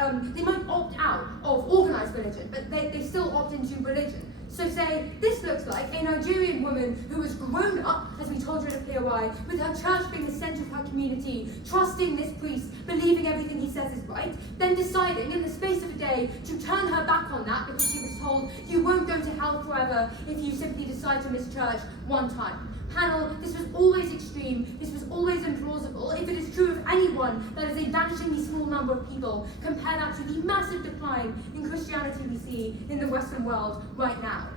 opt out of organised religion, but they still opt into religion. So say, this looks like a Nigerian woman who has grown up, as we told you at a POI, with her church being the centre of her community, trusting this priest, believing everything he says is right, then deciding in the space of a day to turn her back on that because she was told, you won't go to hell forever if you simply decide to miss church one time. Panel, this was always extreme, this was always implausible. If it is true of anyone, that is a vanishingly small number of people. Compare that to the massive decline in Christianity we see in the Western world right now.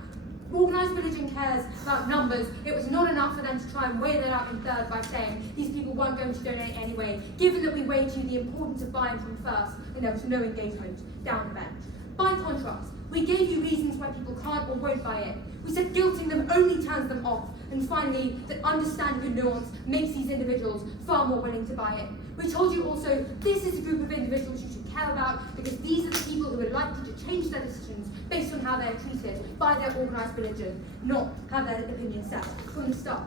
Organised religion cares about numbers. It was not enough for them to try and weigh that out in third by saying these people weren't going to donate anyway, given that we weighed you the importance of buying from first and there was no engagement down the bench. By contrast, we gave you reasons why people can't or won't buy in. We said guilting them only turns them off. And finally, that understanding the nuance makes these individuals far more willing to buy in. We told you also, this is a group of individuals you should care about because these are the people who are likely to change their decisions based on how they're treated by their organised religion, not have their opinion set from the start.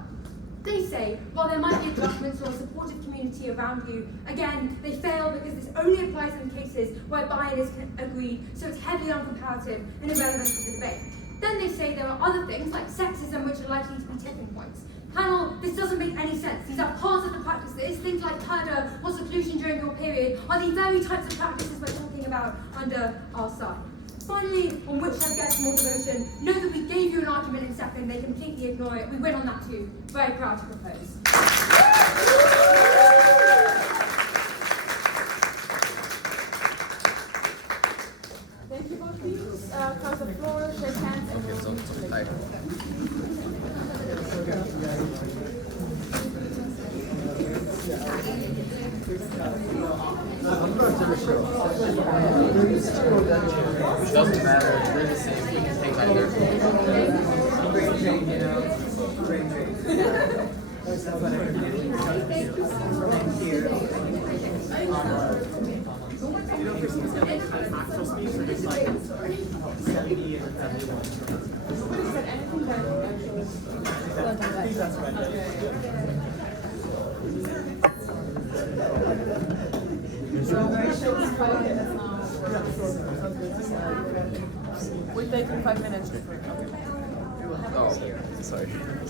They say, while there might be adjustments or a supportive community around you, again, they fail because this only applies in cases where buy-in is agreed, so it's heavily uncomparative and irrelevant to the debate. Then they say there are other things like sexism which are likely to be tipping points. Panel, this doesn't make any sense. These are parts of the practices. Things like purdah or seclusion during your period are the very types of practices we're talking about under our side. Finally, on which side gets more devotion, know that we gave you an argument in second, they completely ignore it. We win on that too. Very proud to propose. Thank you both teams. Cross the floor, shake hands, and we'll move to the next. It doesn't matter, we're the same, we can take either. We're taking 5 minutes. Oh, sorry.